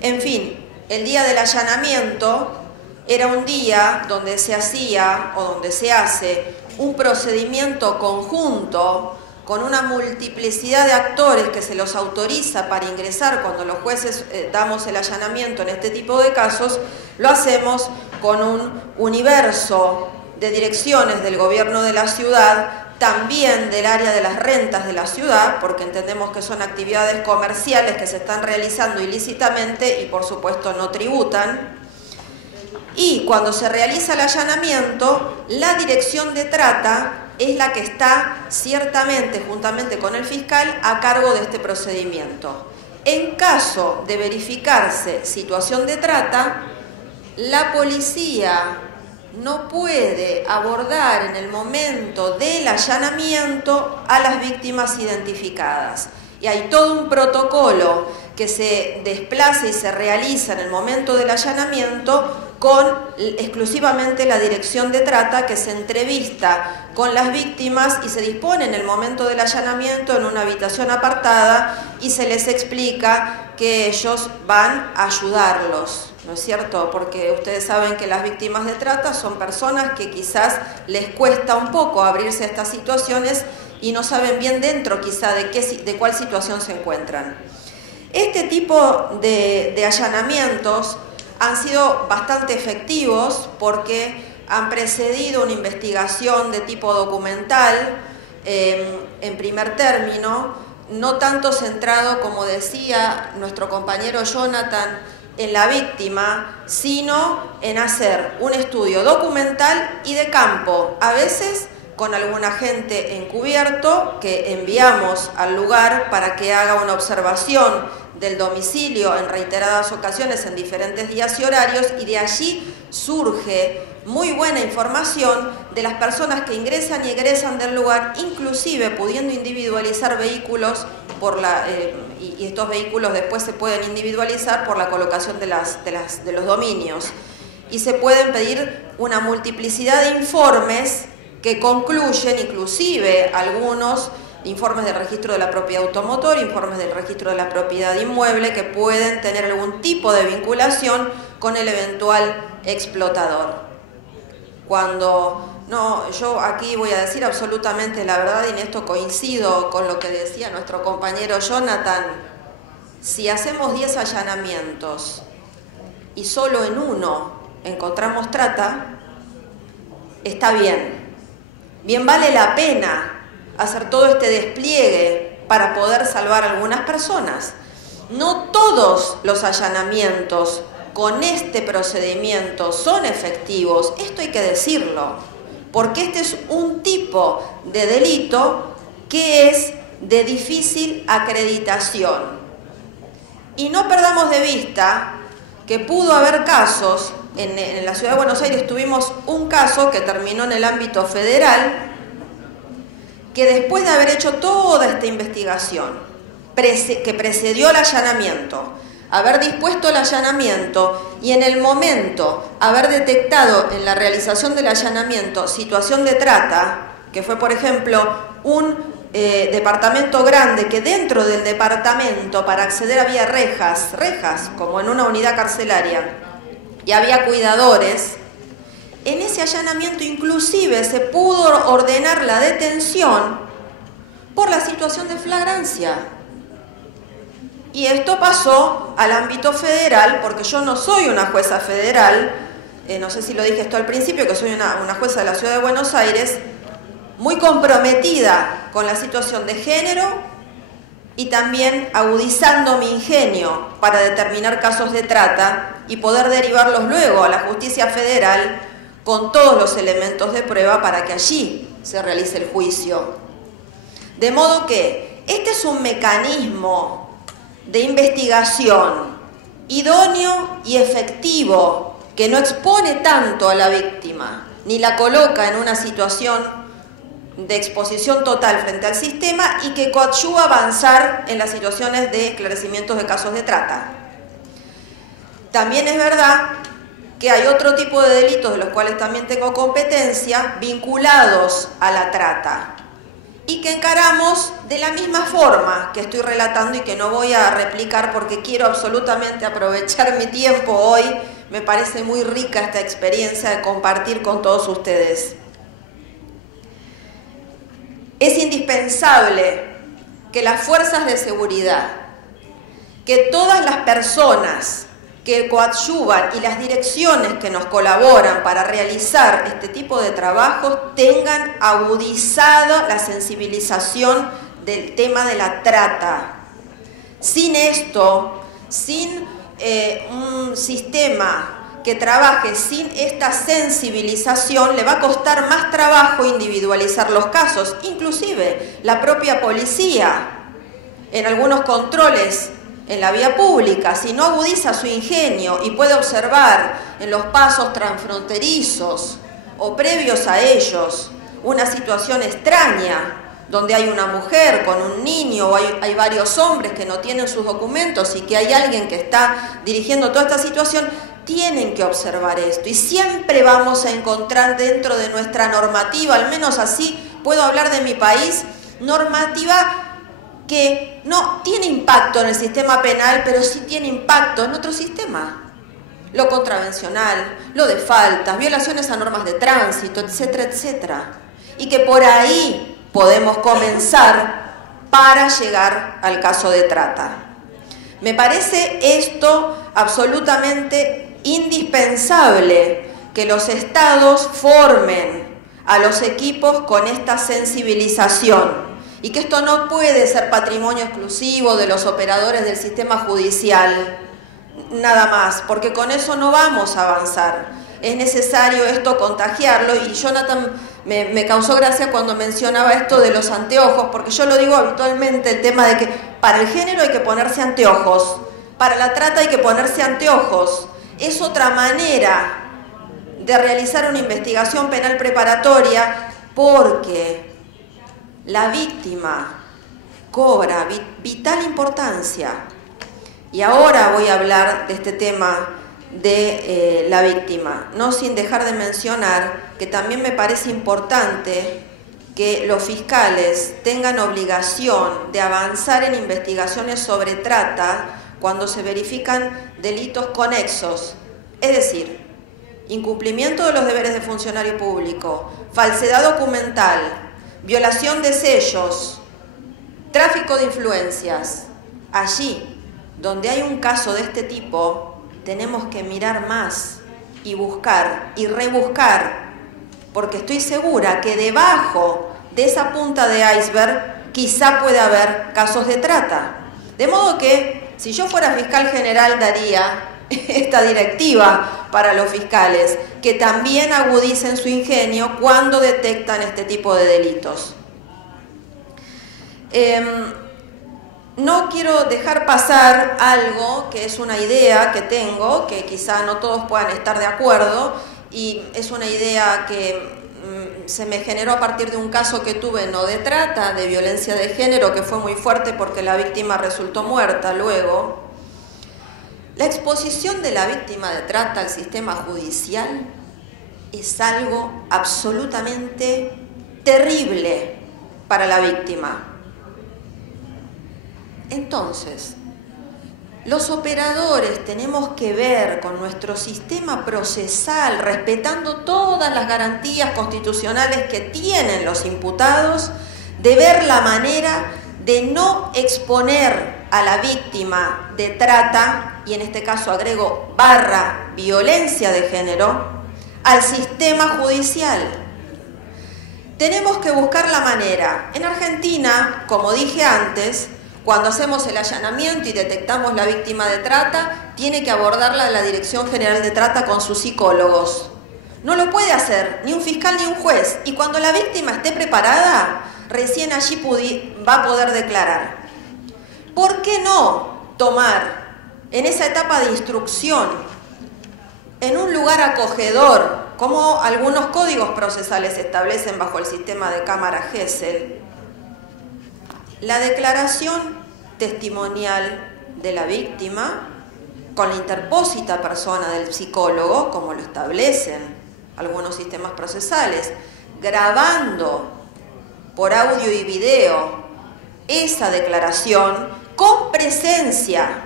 En fin, el día del allanamiento era un día donde se hacía o donde se hace un procedimiento conjunto con una multiplicidad de actores que se los autoriza para ingresar cuando los jueces damos el allanamiento en este tipo de casos. Lo hacemos con un universo de direcciones del gobierno de la ciudad, también del área de las rentas de la ciudad, porque entendemos que son actividades comerciales que se están realizando ilícitamente y por supuesto no tributan. Y cuando se realiza el allanamiento, la Dirección de Trata es la que está ciertamente, juntamente con el fiscal, a cargo de este procedimiento. En caso de verificarse situación de trata, la policía no puede abordar en el momento del allanamiento a las víctimas identificadas. y hay todo un protocolo que se desplaza y se realiza en el momento del allanamiento con exclusivamente la dirección de trata, que se entrevista con las víctimas y se dispone en el momento del allanamiento en una habitación apartada y se les explica que ellos van a ayudarlos, ¿no es cierto? Porque ustedes saben que las víctimas de trata son personas que quizás les cuesta un poco abrirse a estas situaciones y no saben bien dentro quizá de cuál situación se encuentran. Este tipo de allanamientos han sido bastante efectivos porque han precedido una investigación de tipo documental en primer término, no tanto centrado, como decía nuestro compañero Jonathan, en la víctima, sino en hacer un estudio documental y de campo, a veces con algún agente encubierto que enviamos al lugar para que haga una observación del domicilio en reiteradas ocasiones en diferentes días y horarios, y de allí surge muy buena información de las personas que ingresan y egresan del lugar, inclusive pudiendo individualizar vehículos y estos vehículos después se pueden individualizar por la colocación de los dominios, y se pueden pedir una multiplicidad de informes que concluyen, inclusive algunos informes del registro de la propiedad automotor, informes del registro de la propiedad inmueble, que pueden tener algún tipo de vinculación con el eventual explotador. Yo aquí voy a decir absolutamente la verdad, y en esto coincido con lo que decía nuestro compañero Jonathan. Si hacemos 10 allanamientos y solo en uno encontramos trata, está bien. Bien vale la pena hacer todo este despliegue para poder salvar a algunas personas. No todos los allanamientos con este procedimiento son efectivos, esto hay que decirlo, porque este es un tipo de delito que es de difícil acreditación. Y no perdamos de vista que pudo haber casos, en la Ciudad de Buenos Aires tuvimos un caso que terminó en el ámbito federal, que después de haber hecho toda esta investigación que precedió al allanamiento, haber dispuesto el allanamiento y en el momento haber detectado en la realización del allanamiento situación de trata, que fue por ejemplo un departamento grande, que dentro del departamento para acceder había rejas como en una unidad carcelaria, y había cuidadores. En ese allanamiento inclusive se pudo ordenar la detención por la situación de flagrancia. Y esto pasó al ámbito federal, porque yo no soy una jueza federal, no sé si lo dije esto al principio, que soy una jueza de la Ciudad de Buenos Aires, muy comprometida con la situación de género y también agudizando mi ingenio para determinar casos de trata y poder derivarlos luego a la justicia federal con todos los elementos de prueba para que allí se realice el juicio. De modo que este es un mecanismo de investigación idóneo y efectivo que no expone tanto a la víctima ni la coloca en una situación de exposición total frente al sistema y que coadyuva a avanzar en las situaciones de esclarecimientos de casos de trata. También es verdad que hay otro tipo de delitos de los cuales también tengo competencia vinculados a la trata y que encaramos de la misma forma que estoy relatando y que no voy a replicar porque quiero absolutamente aprovechar mi tiempo hoy. Me parece muy rica esta experiencia de compartir con todos ustedes. Es indispensable que las fuerzas de seguridad, que todas las personas que coadyuvan y las direcciones que nos colaboran para realizar este tipo de trabajos tengan agudizada la sensibilización del tema de la trata. Sin esto, sin un sistema que trabaje sin esta sensibilización, le va a costar más trabajo individualizar los casos. Inclusive la propia policía, en algunos controles en la vía pública, si no agudiza su ingenio y puede observar en los pasos transfronterizos o previos a ellos una situación extraña donde hay una mujer con un niño o hay varios hombres que no tienen sus documentos y que hay alguien que está dirigiendo toda esta situación, tienen que observar esto. Y siempre vamos a encontrar dentro de nuestra normativa, al menos así puedo hablar de mi país, normativa que no tiene impacto en el sistema penal, pero sí tiene impacto en otro sistema. Lo contravencional, lo de faltas, violaciones a normas de tránsito, etcétera, etcétera. Y que por ahí podemos comenzar para llegar al caso de trata. Me parece esto absolutamente indispensable, que los estados formen a los equipos con esta sensibilización. Y que esto no puede ser patrimonio exclusivo de los operadores del sistema judicial, nada más, porque con eso no vamos a avanzar. Es necesario esto contagiarlo, y Jonathan me causó gracia cuando mencionaba esto de los anteojos, porque yo lo digo habitualmente, el tema de que para el género hay que ponerse anteojos, para la trata hay que ponerse anteojos. Es otra manera de realizar una investigación penal preparatoria, porque la víctima cobra vital importancia. Y ahora voy a hablar de este tema de la víctima, no sin dejar de mencionar que también me parece importante que los fiscales tengan obligación de avanzar en investigaciones sobre trata cuando se verifican delitos conexos, es decir, incumplimiento de los deberes de funcionario público, falsedad documental, violación de sellos, tráfico de influencias. Allí donde hay un caso de este tipo, tenemos que mirar más y buscar y rebuscar, porque estoy segura que debajo de esa punta de iceberg quizá pueda haber casos de trata. De modo que, si yo fuera fiscal general, daría esta directiva para los fiscales, que también agudicen su ingenio cuando detectan este tipo de delitos. No quiero dejar pasar algo que es una idea que tengo, que quizá no todos puedan estar de acuerdo, y es una idea que se me generó a partir de un caso que tuve, no de trata, de violencia de género, que fue muy fuerte porque la víctima resultó muerta luego. La exposición de la víctima de trata al sistema judicial es algo absolutamente terrible para la víctima. Entonces, los operadores tenemos que ver con nuestro sistema procesal, respetando todas las garantías constitucionales que tienen los imputados, de ver la manera de no exponer a la víctima de trata, y en este caso agrego / violencia de género, al sistema judicial. Tenemos que buscar la manera. En Argentina, como dije antes, cuando hacemos el allanamiento y detectamos la víctima de trata, tiene que abordarla la Dirección General de Trata con sus psicólogos. No lo puede hacer ni un fiscal ni un juez. Y cuando la víctima esté preparada, recién allí va a poder declarar. ¿Por qué no tomar en esa etapa de instrucción, en un lugar acogedor, como algunos códigos procesales establecen bajo el sistema de cámara Gesell, la declaración testimonial de la víctima con la interpósita persona del psicólogo, como lo establecen algunos sistemas procesales, grabando por audio y video esa declaración con presencia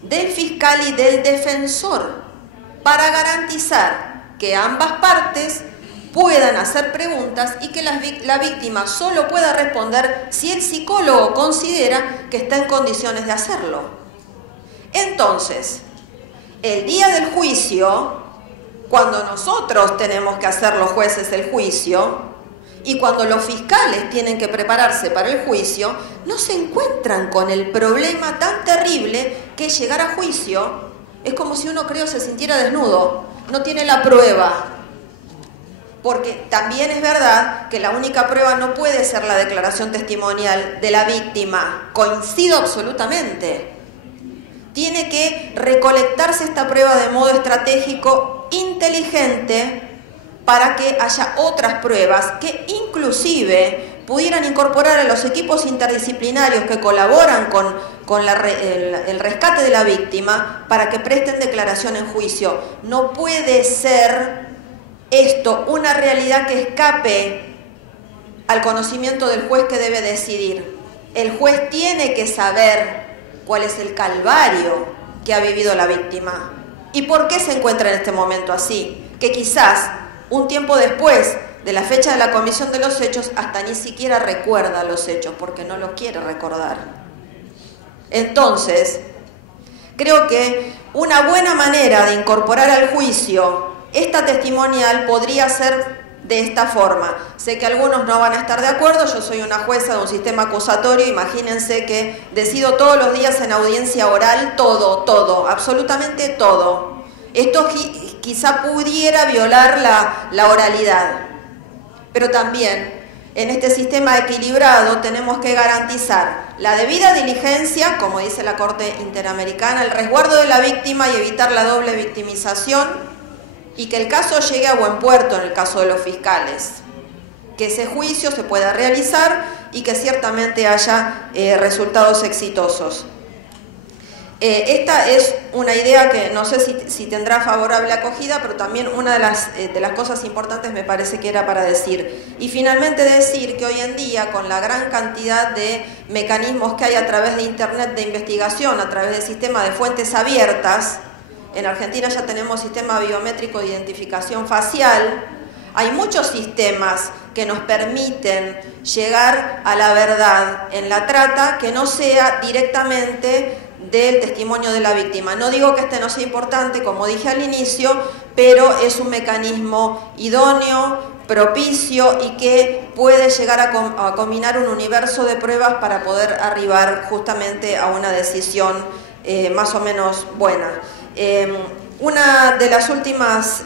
del fiscal y del defensor, para garantizar que ambas partes puedan hacer preguntas y que la víctima solo pueda responder si el psicólogo considera que está en condiciones de hacerlo. Entonces, el día del juicio, cuando nosotros tenemos que hacer los jueces el juicio y cuando los fiscales tienen que prepararse para el juicio, no se encuentran con el problema tan terrible que llegar a juicio es como si uno, creo, se sintiera desnudo, no tiene la prueba. Porque también es verdad que la única prueba no puede ser la declaración testimonial de la víctima. Coincido absolutamente. Tiene que recolectarse esta prueba de modo estratégico, inteligente, para que haya otras pruebas que inclusive pudieran incorporar a los equipos interdisciplinarios que colaboran con el rescate de la víctima para que presten declaración en juicio. No puede ser esto una realidad que escape al conocimiento del juez que debe decidir. El juez tiene que saber cuál es el calvario que ha vivido la víctima y por qué se encuentra en este momento así, que quizás un tiempo después de la fecha de la comisión de los hechos hasta ni siquiera recuerda los hechos porque no los quiere recordar. Entonces, creo que una buena manera de incorporar al juicio esta testimonial podría ser de esta forma. Sé que algunos no van a estar de acuerdo, yo soy una jueza de un sistema acusatorio, imagínense que decido todos los días en audiencia oral todo, absolutamente todo. Esto quizá pudiera violar la oralidad. Pero también en este sistema equilibrado tenemos que garantizar la debida diligencia, como dice la Corte Interamericana, el resguardo de la víctima y evitar la doble victimización y que el caso llegue a buen puerto en el caso de los fiscales, que ese juicio se pueda realizar y que ciertamente haya resultados exitosos. Esta es una idea que no sé si tendrá favorable acogida, pero también una de las cosas importantes me parece que era para decir. Y finalmente decir que hoy en día, con la gran cantidad de mecanismos que hay a través de Internet de investigación, a través del sistema de fuentes abiertas, en Argentina ya tenemos sistema biométrico de identificación facial, hay muchos sistemas que nos permiten llegar a la verdad en la trata que no sea directamente del testimonio de la víctima. No digo que este no sea importante, como dije al inicio, pero es un mecanismo idóneo, propicio y que puede llegar a combinar un universo de pruebas para poder arribar justamente a una decisión más o menos buena. Una de las últimas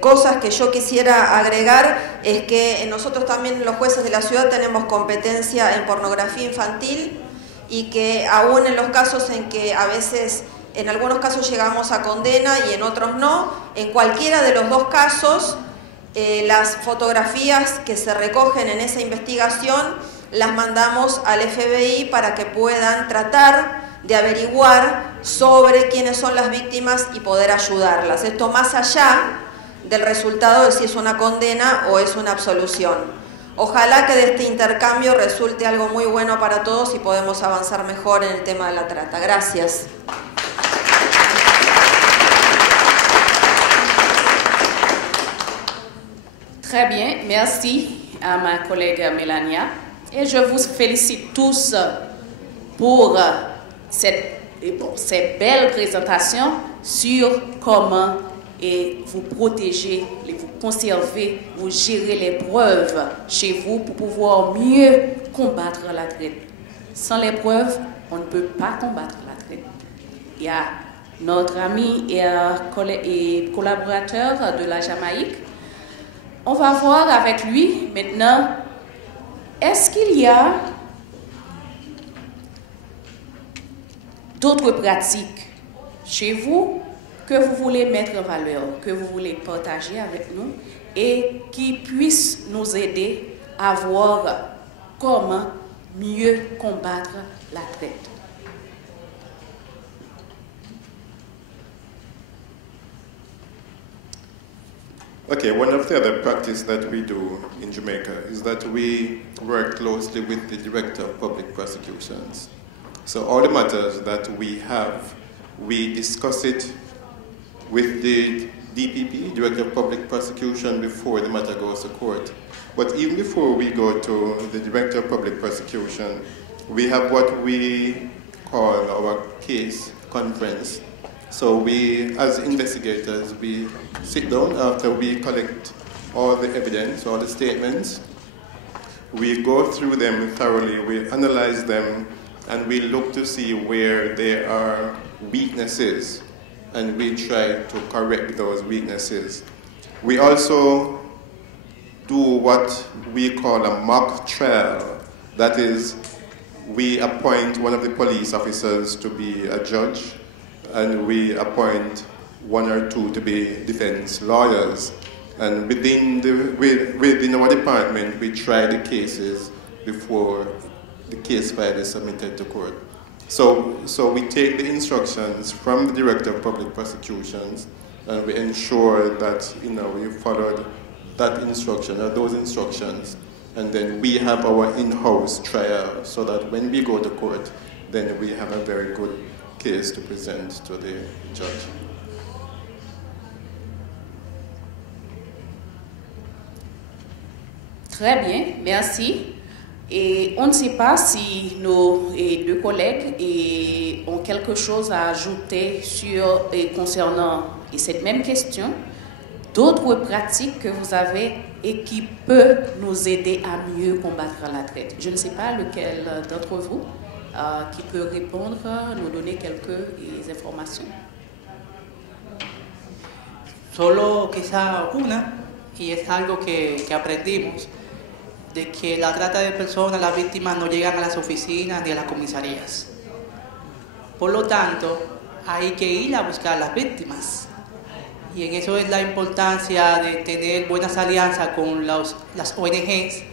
cosas que yo quisiera agregar es que nosotros también los jueces de la ciudad tenemos competencia en pornografía infantil y que aún en los casos en que a veces, en algunos casos llegamos a condena y en otros no, en cualquiera de los dos casos las fotografías que se recogen en esa investigación las mandamos al FBI para que puedan tratar de averiguar sobre quiénes son las víctimas y poder ayudarlas. Esto más allá del resultado de si es una condena o es una absolución. Ojalá que de este intercambio resulte algo muy bueno para todos y podemos avanzar mejor en el tema de la trata. Gracias. Très bien, merci à ma collègue Mélania. Et je vous félicite tous pour cette belle présentation sur comment vous protéger, vous conserver, vous gérer les preuves chez vous pour pouvoir mieux combattre la traite. Sans les preuves, on ne peut pas combattre la traite. Il y a notre ami et collaborateur de la Jamaïque. On va voir avec lui maintenant, est-ce qu'il y a d'autres pratiques chez vous que vous voulez mettre en valeur, que vous voulez partager avec nous et qui puissent nous aider à voir comment mieux combattre la traite. Okay, one of the other practices that we do in Jamaica is that we work closely with the Director of Public Prosecutions. So all the matters that we have, we discuss it with the DPP, Director of Public Prosecution, before the matter goes to court. But even before we go to the Director of Public Prosecution, we have what we call our case conference. So we, as investigators, we sit down after we collect all the evidence, all the statements. We go through them thoroughly, we analyze them, and we look to see where there are weaknesses, and we try to correct those weaknesses. We also do what we call a mock trial. That is, we appoint one of the police officers to be a judge, and we appoint one or two to be defense lawyers. And within our department, we try the cases before the case file is submitted to court. So we take the instructions from the Director of Public Prosecutions, and we ensure that we followed that instruction or those instructions, and then we have our in-house trial so that when we go to court, then we have a very good case to present to the judge. Très bien, merci. Et on ne sait pas si nos deux collègues ont quelque chose à ajouter concernant cette même question, d'autres pratiques que vous avez et qui peuvent nous aider à mieux combattre la traite. Je ne sais pas lequel d'entre vous qui peut répondre, nous donner quelques informations. Solo quizá una, y es algo que aprendimos, de que la trata de personas, las víctimas no llegan a las oficinas ni a las comisarías. Por lo tanto, hay que ir a buscar a las víctimas. Y en eso es la importancia de tener buenas alianzas con las ONGs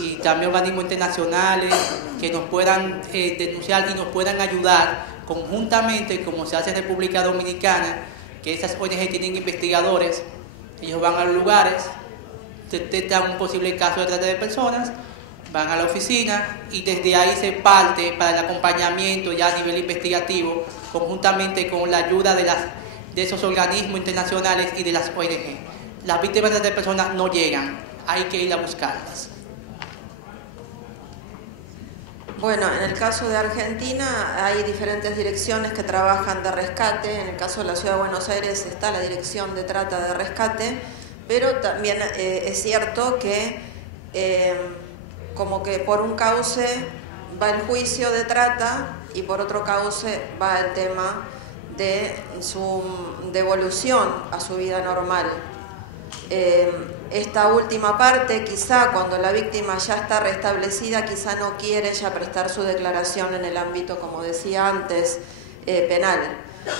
y también organismos internacionales que nos puedan denunciar y nos puedan ayudar conjuntamente, como se hace en República Dominicana, que esas ONG tienen investigadores, ellos van a los lugares, detectan un posible caso de trata de personas, van a la oficina y desde ahí se parte para el acompañamiento ya a nivel investigativo, conjuntamente con la ayuda de esos organismos internacionales y de las ONG. Las víctimas de trata de personas no llegan, hay que ir a buscarlas. Bueno, en el caso de Argentina hay diferentes direcciones que trabajan de rescate. En el caso de la Ciudad de Buenos Aires está la Dirección de Trata de Rescate, pero también es cierto que como que por un cauce va el juicio de trata y por otro cauce va el tema de su devolución a su vida normal. Esta última parte, quizá cuando la víctima ya está restablecida, quizá no quiere ya prestar su declaración en el ámbito, como decía antes, penal.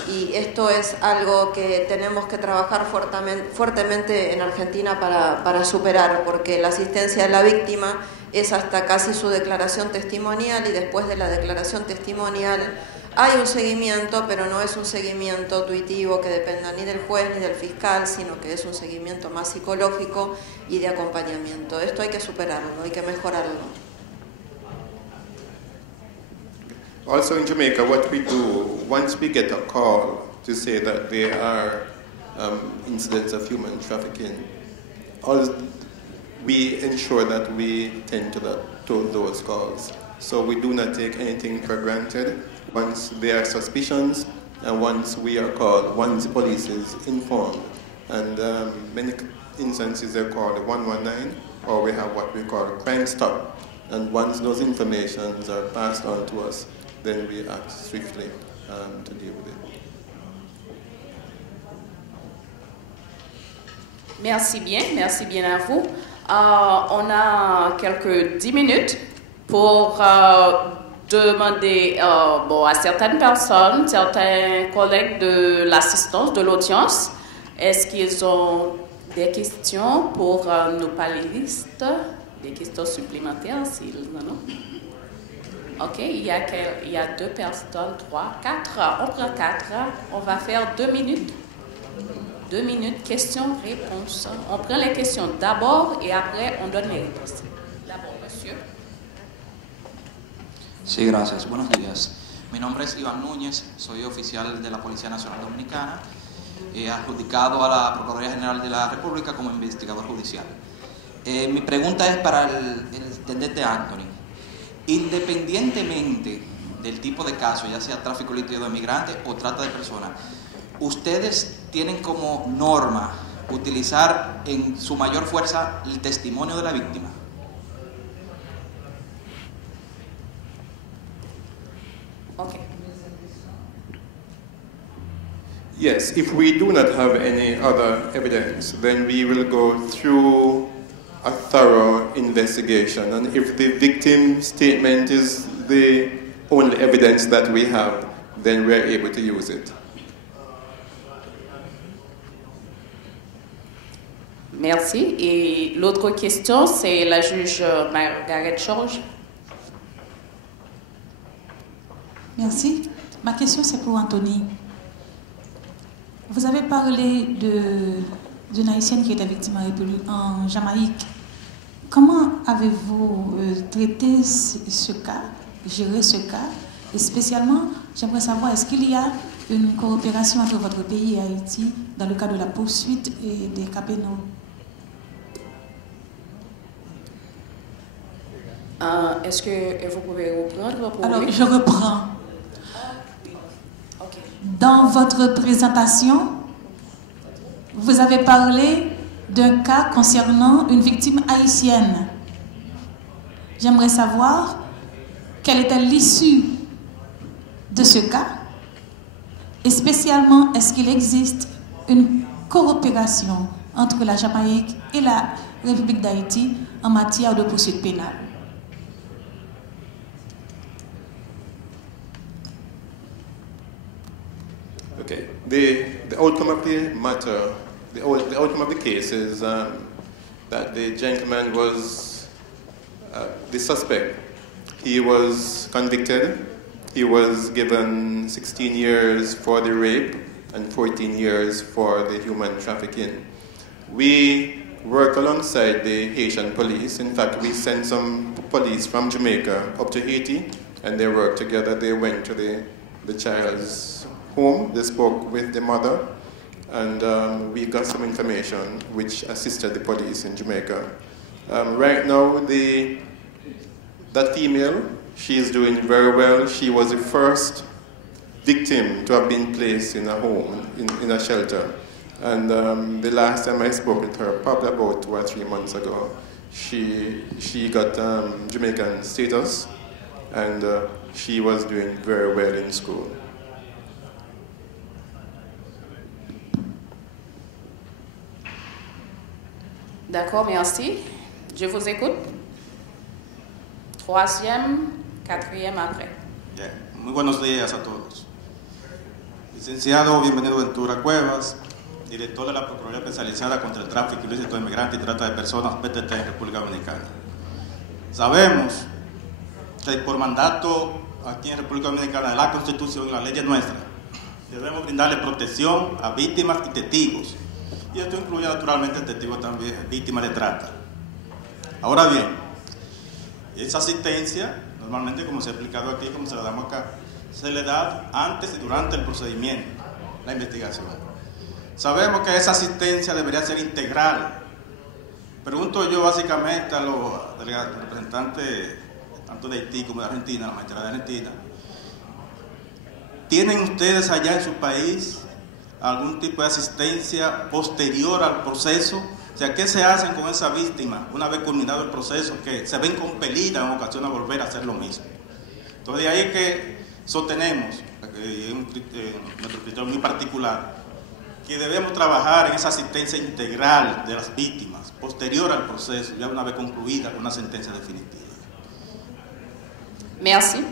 Y esto es algo que tenemos que trabajar fuertemente en Argentina para superar, porque la asistencia de la víctima es hasta casi su declaración testimonial, y después de la declaración testimonial hay un seguimiento, pero no es un seguimiento tuitivo que dependa ni del juez ni del fiscal, sino que es un seguimiento más psicológico y de acompañamiento. Esto hay que superarlo, hay que mejorarlo. Also in Jamaica, what we do, once we get a call to say that there are incidents of human trafficking, we ensure that we tend to those calls. So we do not take anything for granted. Once there are suspicions, and once we are called, once the police is informed, and many instances they're called 119, or we have what we call Crime Stop. And once those informations are passed on to us, then we act swiftly to deal with it. Merci bien à vous. On a quelques 10 minutes pour demander à certaines personnes, certains collègues de l'assistance, de l'audience, est-ce qu'ils ont des questions pour nos panélistes, des questions supplémentaires s'ils en ont? Ok, il y a 2 personnes, 3, 4, on prend 4, on va faire 2 minutes. 2 minutes, questions, réponses. On prend les questions d'abord et après on donne les réponses. D'abord, monsieur. Sí, gracias. Buenos días. Mi nombre es Iván Núñez, soy oficial de la Policía Nacional Dominicana, adjudicado a la Procuraduría General de la República como investigador judicial. Mi pregunta es para el intendente Anthony. Independientemente del tipo de caso, ya sea tráfico ilícito de migrantes o trata de personas, ¿ustedes tienen como norma utilizar en su mayor fuerza el testimonio de la víctima? Okay. Yes, if we do not have any other evidence, then we will go through a thorough investigation, and if the victim's statement is the only evidence that we have, then we are able to use it. Merci. Et l'autre question, c'est la juge Margaret George. Merci. Ma question, c'est pour Anthony. Vous avez parlé d'une haïtienne qui était victime en Jamaïque. Comment avez-vous traité ce cas, géré ce cas? Et spécialement, j'aimerais savoir, est-ce qu'il y a une coopération entre votre pays et Haïti dans le cadre de la poursuite et des cas pénaux? Est-ce que vous pouvez reprendre pour Alors, lui? je reprends. Ok. Dans votre présentation, vous avez parlé d'un cas concernant une victime haïtienne. J'aimerais savoir quelle était l'issue de ce cas et spécialement, est-ce qu'il existe une coopération entre la Jamaïque et la République d'Haïti en matière de poursuite pénale? Okay. The outcome of the matter, the outcome of the case is that the gentleman was the suspect. He was convicted. He was given 16 years for the rape and 14 years for the human trafficking. We work alongside the Haitian police. In fact, we sent some police from Jamaica up to Haiti, and they worked together. They went to the child's home. They spoke with the mother, and we got some information which assisted the police in Jamaica. Right now, that female, she is doing very well. She was the first victim to have been placed in a home, in a shelter. And the last time I spoke with her, probably about 2 or 3 months ago, she got Jamaican status, and she was doing very well in school. D'accord, merci. Je vous écoute. Troisième, quatrième après. Bien. Muy buenos días a todos. Licenciado, bienvenido Ventura Cuevas, director de la Procuraduría Especializada contra el Tráfico Ilícito de Inmigrantes y Trata de Personas, PTT, en República Dominicana. Sabemos que por mandato aquí en República Dominicana de la Constitución y las leyes nuestras, debemos brindarle protección a víctimas y testigos. Y esto incluye naturalmente testigos también, víctimas de trata. Ahora bien, esa asistencia, normalmente como se ha explicado aquí, como se la damos acá, se le da antes y durante el procedimiento, la investigación. Sabemos que esa asistencia debería ser integral. Pregunto yo básicamente a los representantes tanto de Haití como de Argentina, la magistrada de Argentina, ¿tienen ustedes allá en su país algún tipo de asistencia posterior al proceso? O sea, ¿qué se hacen con esa víctima una vez culminado el proceso, que se ven compelidas en ocasiones a volver a hacer lo mismo? Entonces, de ahí es que sostenemos, nuestro criterio muy particular, que debemos trabajar en esa asistencia integral de las víctimas posterior al proceso, ya una vez concluida con una sentencia definitiva. Merci.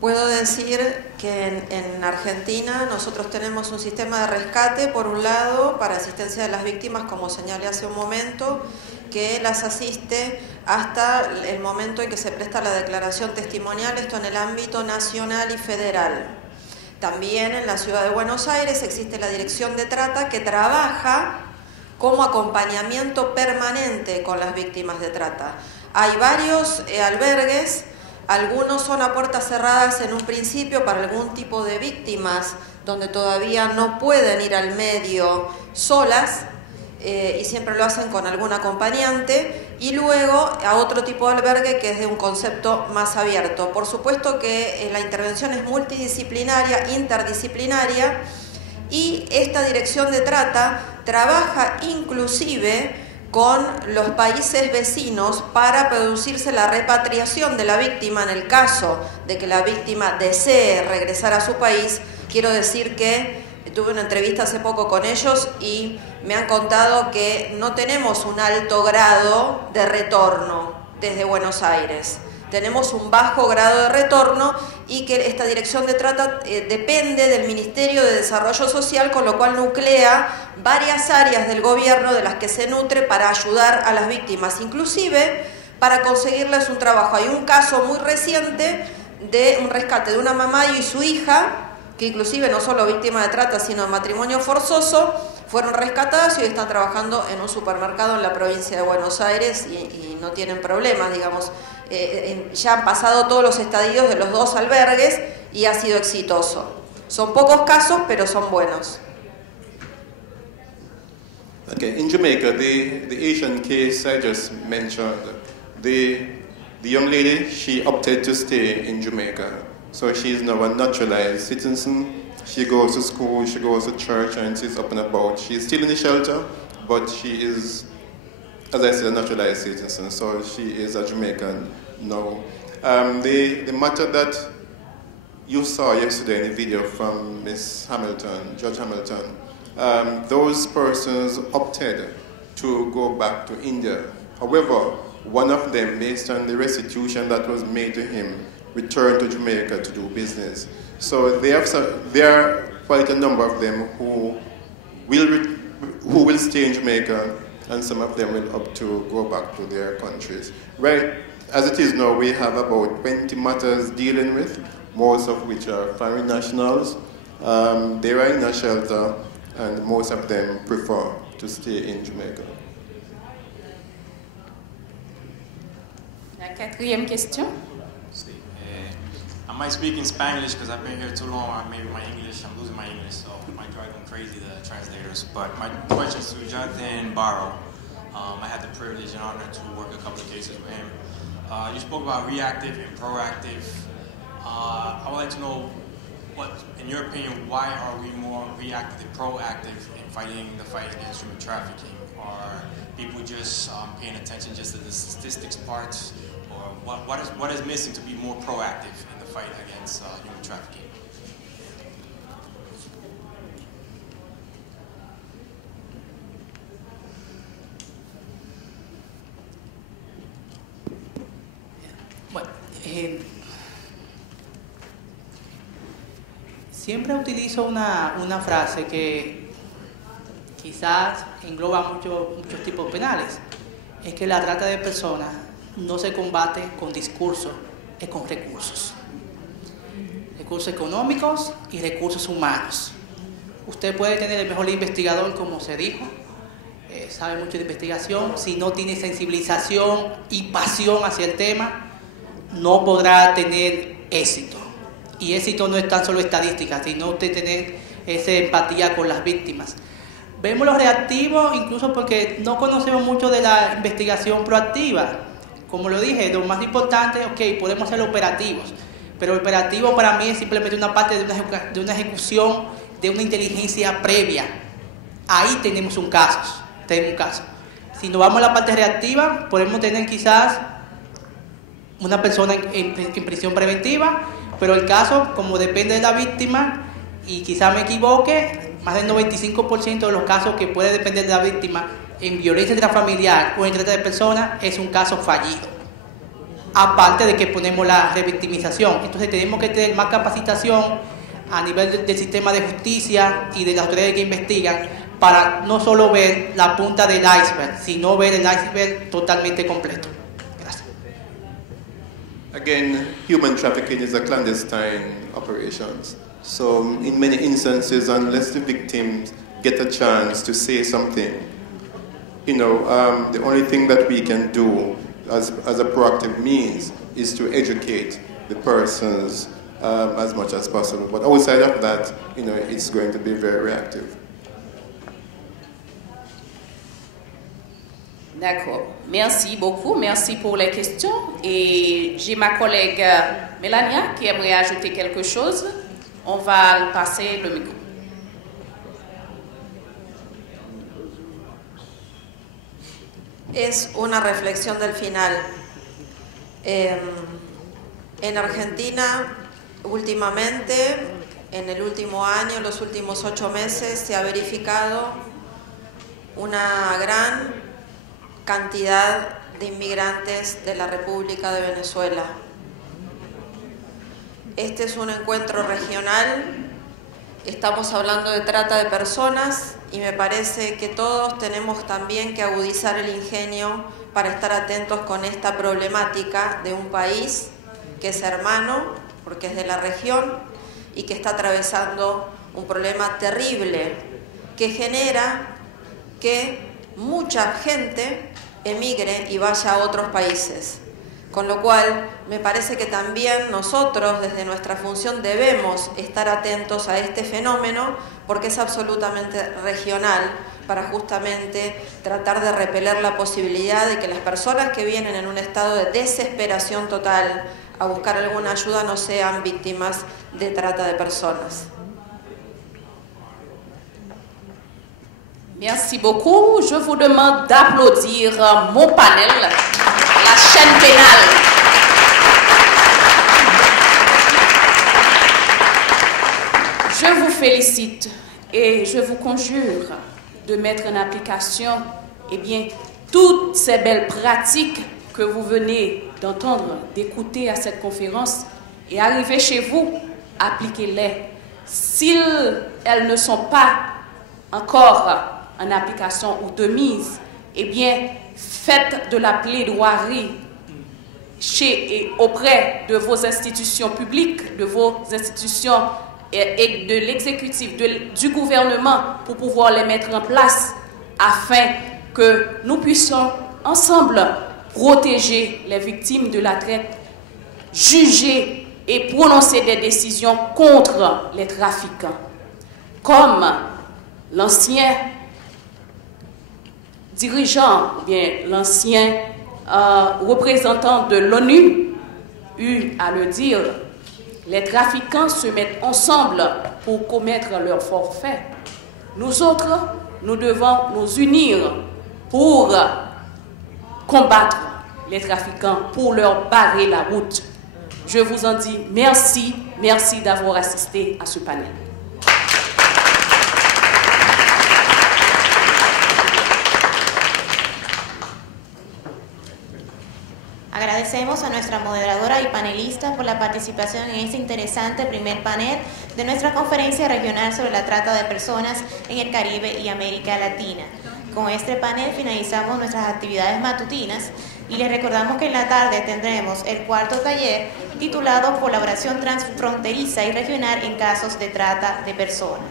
Puedo decir que en Argentina nosotros tenemos un sistema de rescate, por un lado, para asistencia de las víctimas, como señalé hace un momento, que las asiste hasta el momento en que se presta la declaración testimonial, esto en el ámbito nacional y federal. También en la ciudad de Buenos Aires existe la Dirección de Trata, que trabaja como acompañamiento permanente con las víctimas de trata. Hay varios albergues. Algunos son a puertas cerradas en un principio para algún tipo de víctimas donde todavía no pueden ir al medio solas y siempre lo hacen con algún acompañante, y luego a otro tipo de albergue que es de un concepto más abierto. Por supuesto que la intervención es multidisciplinaria, interdisciplinaria, y esta Dirección de Trata trabaja inclusive con los países vecinos para producirse la repatriación de la víctima en el caso de que la víctima desee regresar a su país. Quiero decir que tuve una entrevista hace poco con ellos y me han contado que no tenemos un alto grado de retorno desde Buenos Aires. tenemos un bajo grado de retorno y que esta dirección de trata depende del Ministerio de Desarrollo Social, con lo cual nuclea varias áreas del gobierno de las que se nutre para ayudar a las víctimas, inclusive para conseguirles un trabajo. Hay un caso muy reciente de un rescate de una mamá y su hija, que inclusive no solo víctima de trata, sino de matrimonio forzoso, fueron rescatadas y hoy están trabajando en un supermercado en la provincia de Buenos Aires y no tienen problemas, digamos. Ya han pasado todos los estadios de los 2 albergues y ha sido exitoso. Son pocos casos, pero son buenos. Okay, in Jamaica, the Asian case I just mentioned, the young lady, she opted to stay in Jamaica. So she is now a naturalized citizen. She goes to school, she goes to church, and she's up and about. She is still in the shelter, but she is, as I said, a naturalized citizen. So she is a Jamaican now. The matter that you saw yesterday in the video from Miss Hamilton, Judge Hamilton, those persons opted to go back to India. However, one of them, based on the restitution that was made to him, returned to Jamaica to do business. So there are quite a number of them who will stay in Jamaica, and some of them will opt to go back to their countries. Right, as it is now, we have about 20 matters dealing with, most of which are foreign nationals. They are in a shelter, and most of them prefer to stay in Jamaica. La 4e question. I might speak in Spanish because I've been here too long. Maybe my English, I'm losing my English, so it might drive them crazy, the translators. But my question is to Jonathan Barrow. I had the privilege and honor to work a couple of cases with him. You spoke about reactive and proactive. I would like to know, what, in your opinion, why are we more reactive than proactive in fighting the fight against human trafficking? Are people just paying attention just to the statistics parts? Or what is missing to be more proactive in the fight against human trafficking? Bueno, siempre utilizo una frase que quizás engloba muchos tipos penales. Es que la trata de personas no se combate con discursos, es con recursos. Recursos económicos y recursos humanos. Usted puede tener el mejor investigador, como se dijo, sabe mucho de investigación, si no tiene sensibilización y pasión hacia el tema, no podrá tener éxito. Y éxito no es tan solo estadística, sino usted tener esa empatía con las víctimas. Vemos los reactivos, incluso porque no conocemos mucho de la investigación proactiva. Como lo dije, lo más importante, ok, podemos ser operativos, pero el operativo para mí es simplemente una parte de una ejecución, de una inteligencia previa. Ahí tenemos un caso. Si nos vamos a la parte reactiva, podemos tener quizás una persona en prisión preventiva, pero el caso, como depende de la víctima, y quizás me equivoque, más del 95% de los casos que puede depender de la víctima en violencia intrafamiliar o en trata de personas es un caso fallido. Aparte de que ponemos la revictimización. Entonces tenemos que tener más capacitación a nivel del sistema de justicia y de las autoridades que investigan para no solo ver la punta del iceberg, sino ver el iceberg totalmente completo. Gracias. Again, human trafficking is a clandestine operation. So in many instances, unless the victims get a chance to say something, the only thing that we can do as a proactive means is to educate the persons as much as possible. But outside of that, it's going to be very reactive. D'accord. Merci beaucoup. Merci pour les questions. Et j'ai ma collègue Mélania qui aimerait ajouter quelque chose. On va passer le micro. Es una reflexión del final. En Argentina, últimamente, en el último año, en los últimos 8 meses, se ha verificado una gran cantidad de Inmigrantes de la República de Venezuela. Este es un encuentro regional, estamos hablando de trata de personas y me parece que todos tenemos también que agudizar el ingenio para estar atentos con esta problemática de un país que es hermano, porque es de la región y que está atravesando un problema terrible que genera que mucha gente emigre y vaya a otros países. Con lo cual, me parece que también nosotros, desde nuestra función, debemos estar atentos a este fenómeno porque es absolutamente regional para justamente tratar de repeler la posibilidad de que las personas que vienen en un estado de desesperación total a buscar alguna ayuda no sean víctimas de trata de personas. Merci beaucoup. Je vous demande d'applaudir mon panel, la chaîne pénale. Je vous félicite et je vous conjure de mettre en application toutes ces belles pratiques que vous venez d'entendre, d'écouter à cette conférence et arriver chez vous, appliquez-les. Si elles ne sont pas encore en application ou de mise, faites de la plaidoirie chez et auprès de vos institutions publiques, de vos institutions et de l'exécutif, du gouvernement pour pouvoir les mettre en place afin que nous puissions ensemble protéger les victimes de la traite, juger et prononcer des décisions contre les trafiquants. Comme l'ancien dirigeant, l'ancien représentant de l'ONU eut à le dire, les trafiquants se mettent ensemble pour commettre leur forfait. Nous autres, nous devons nous unir pour combattre les trafiquants, pour leur barrer la route. Je vous en dis merci, merci d'avoir assisté à ce panel. Agradecemos a nuestra moderadora y panelista por la participación en este interesante primer panel de nuestra conferencia regional sobre la trata de personas en el Caribe y América Latina. Con este panel finalizamos nuestras actividades matutinas y les recordamos que en la tarde tendremos el cuarto taller titulado Colaboración transfronteriza y regional en casos de trata de personas.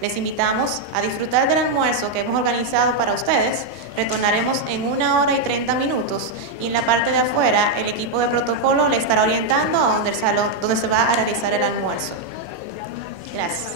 Les invitamos a disfrutar del almuerzo que hemos organizado para ustedes. Retornaremos en 1 hora y 30 minutos y en la parte de afuera el equipo de protocolo le estará orientando a donde se va a realizar el almuerzo. Gracias.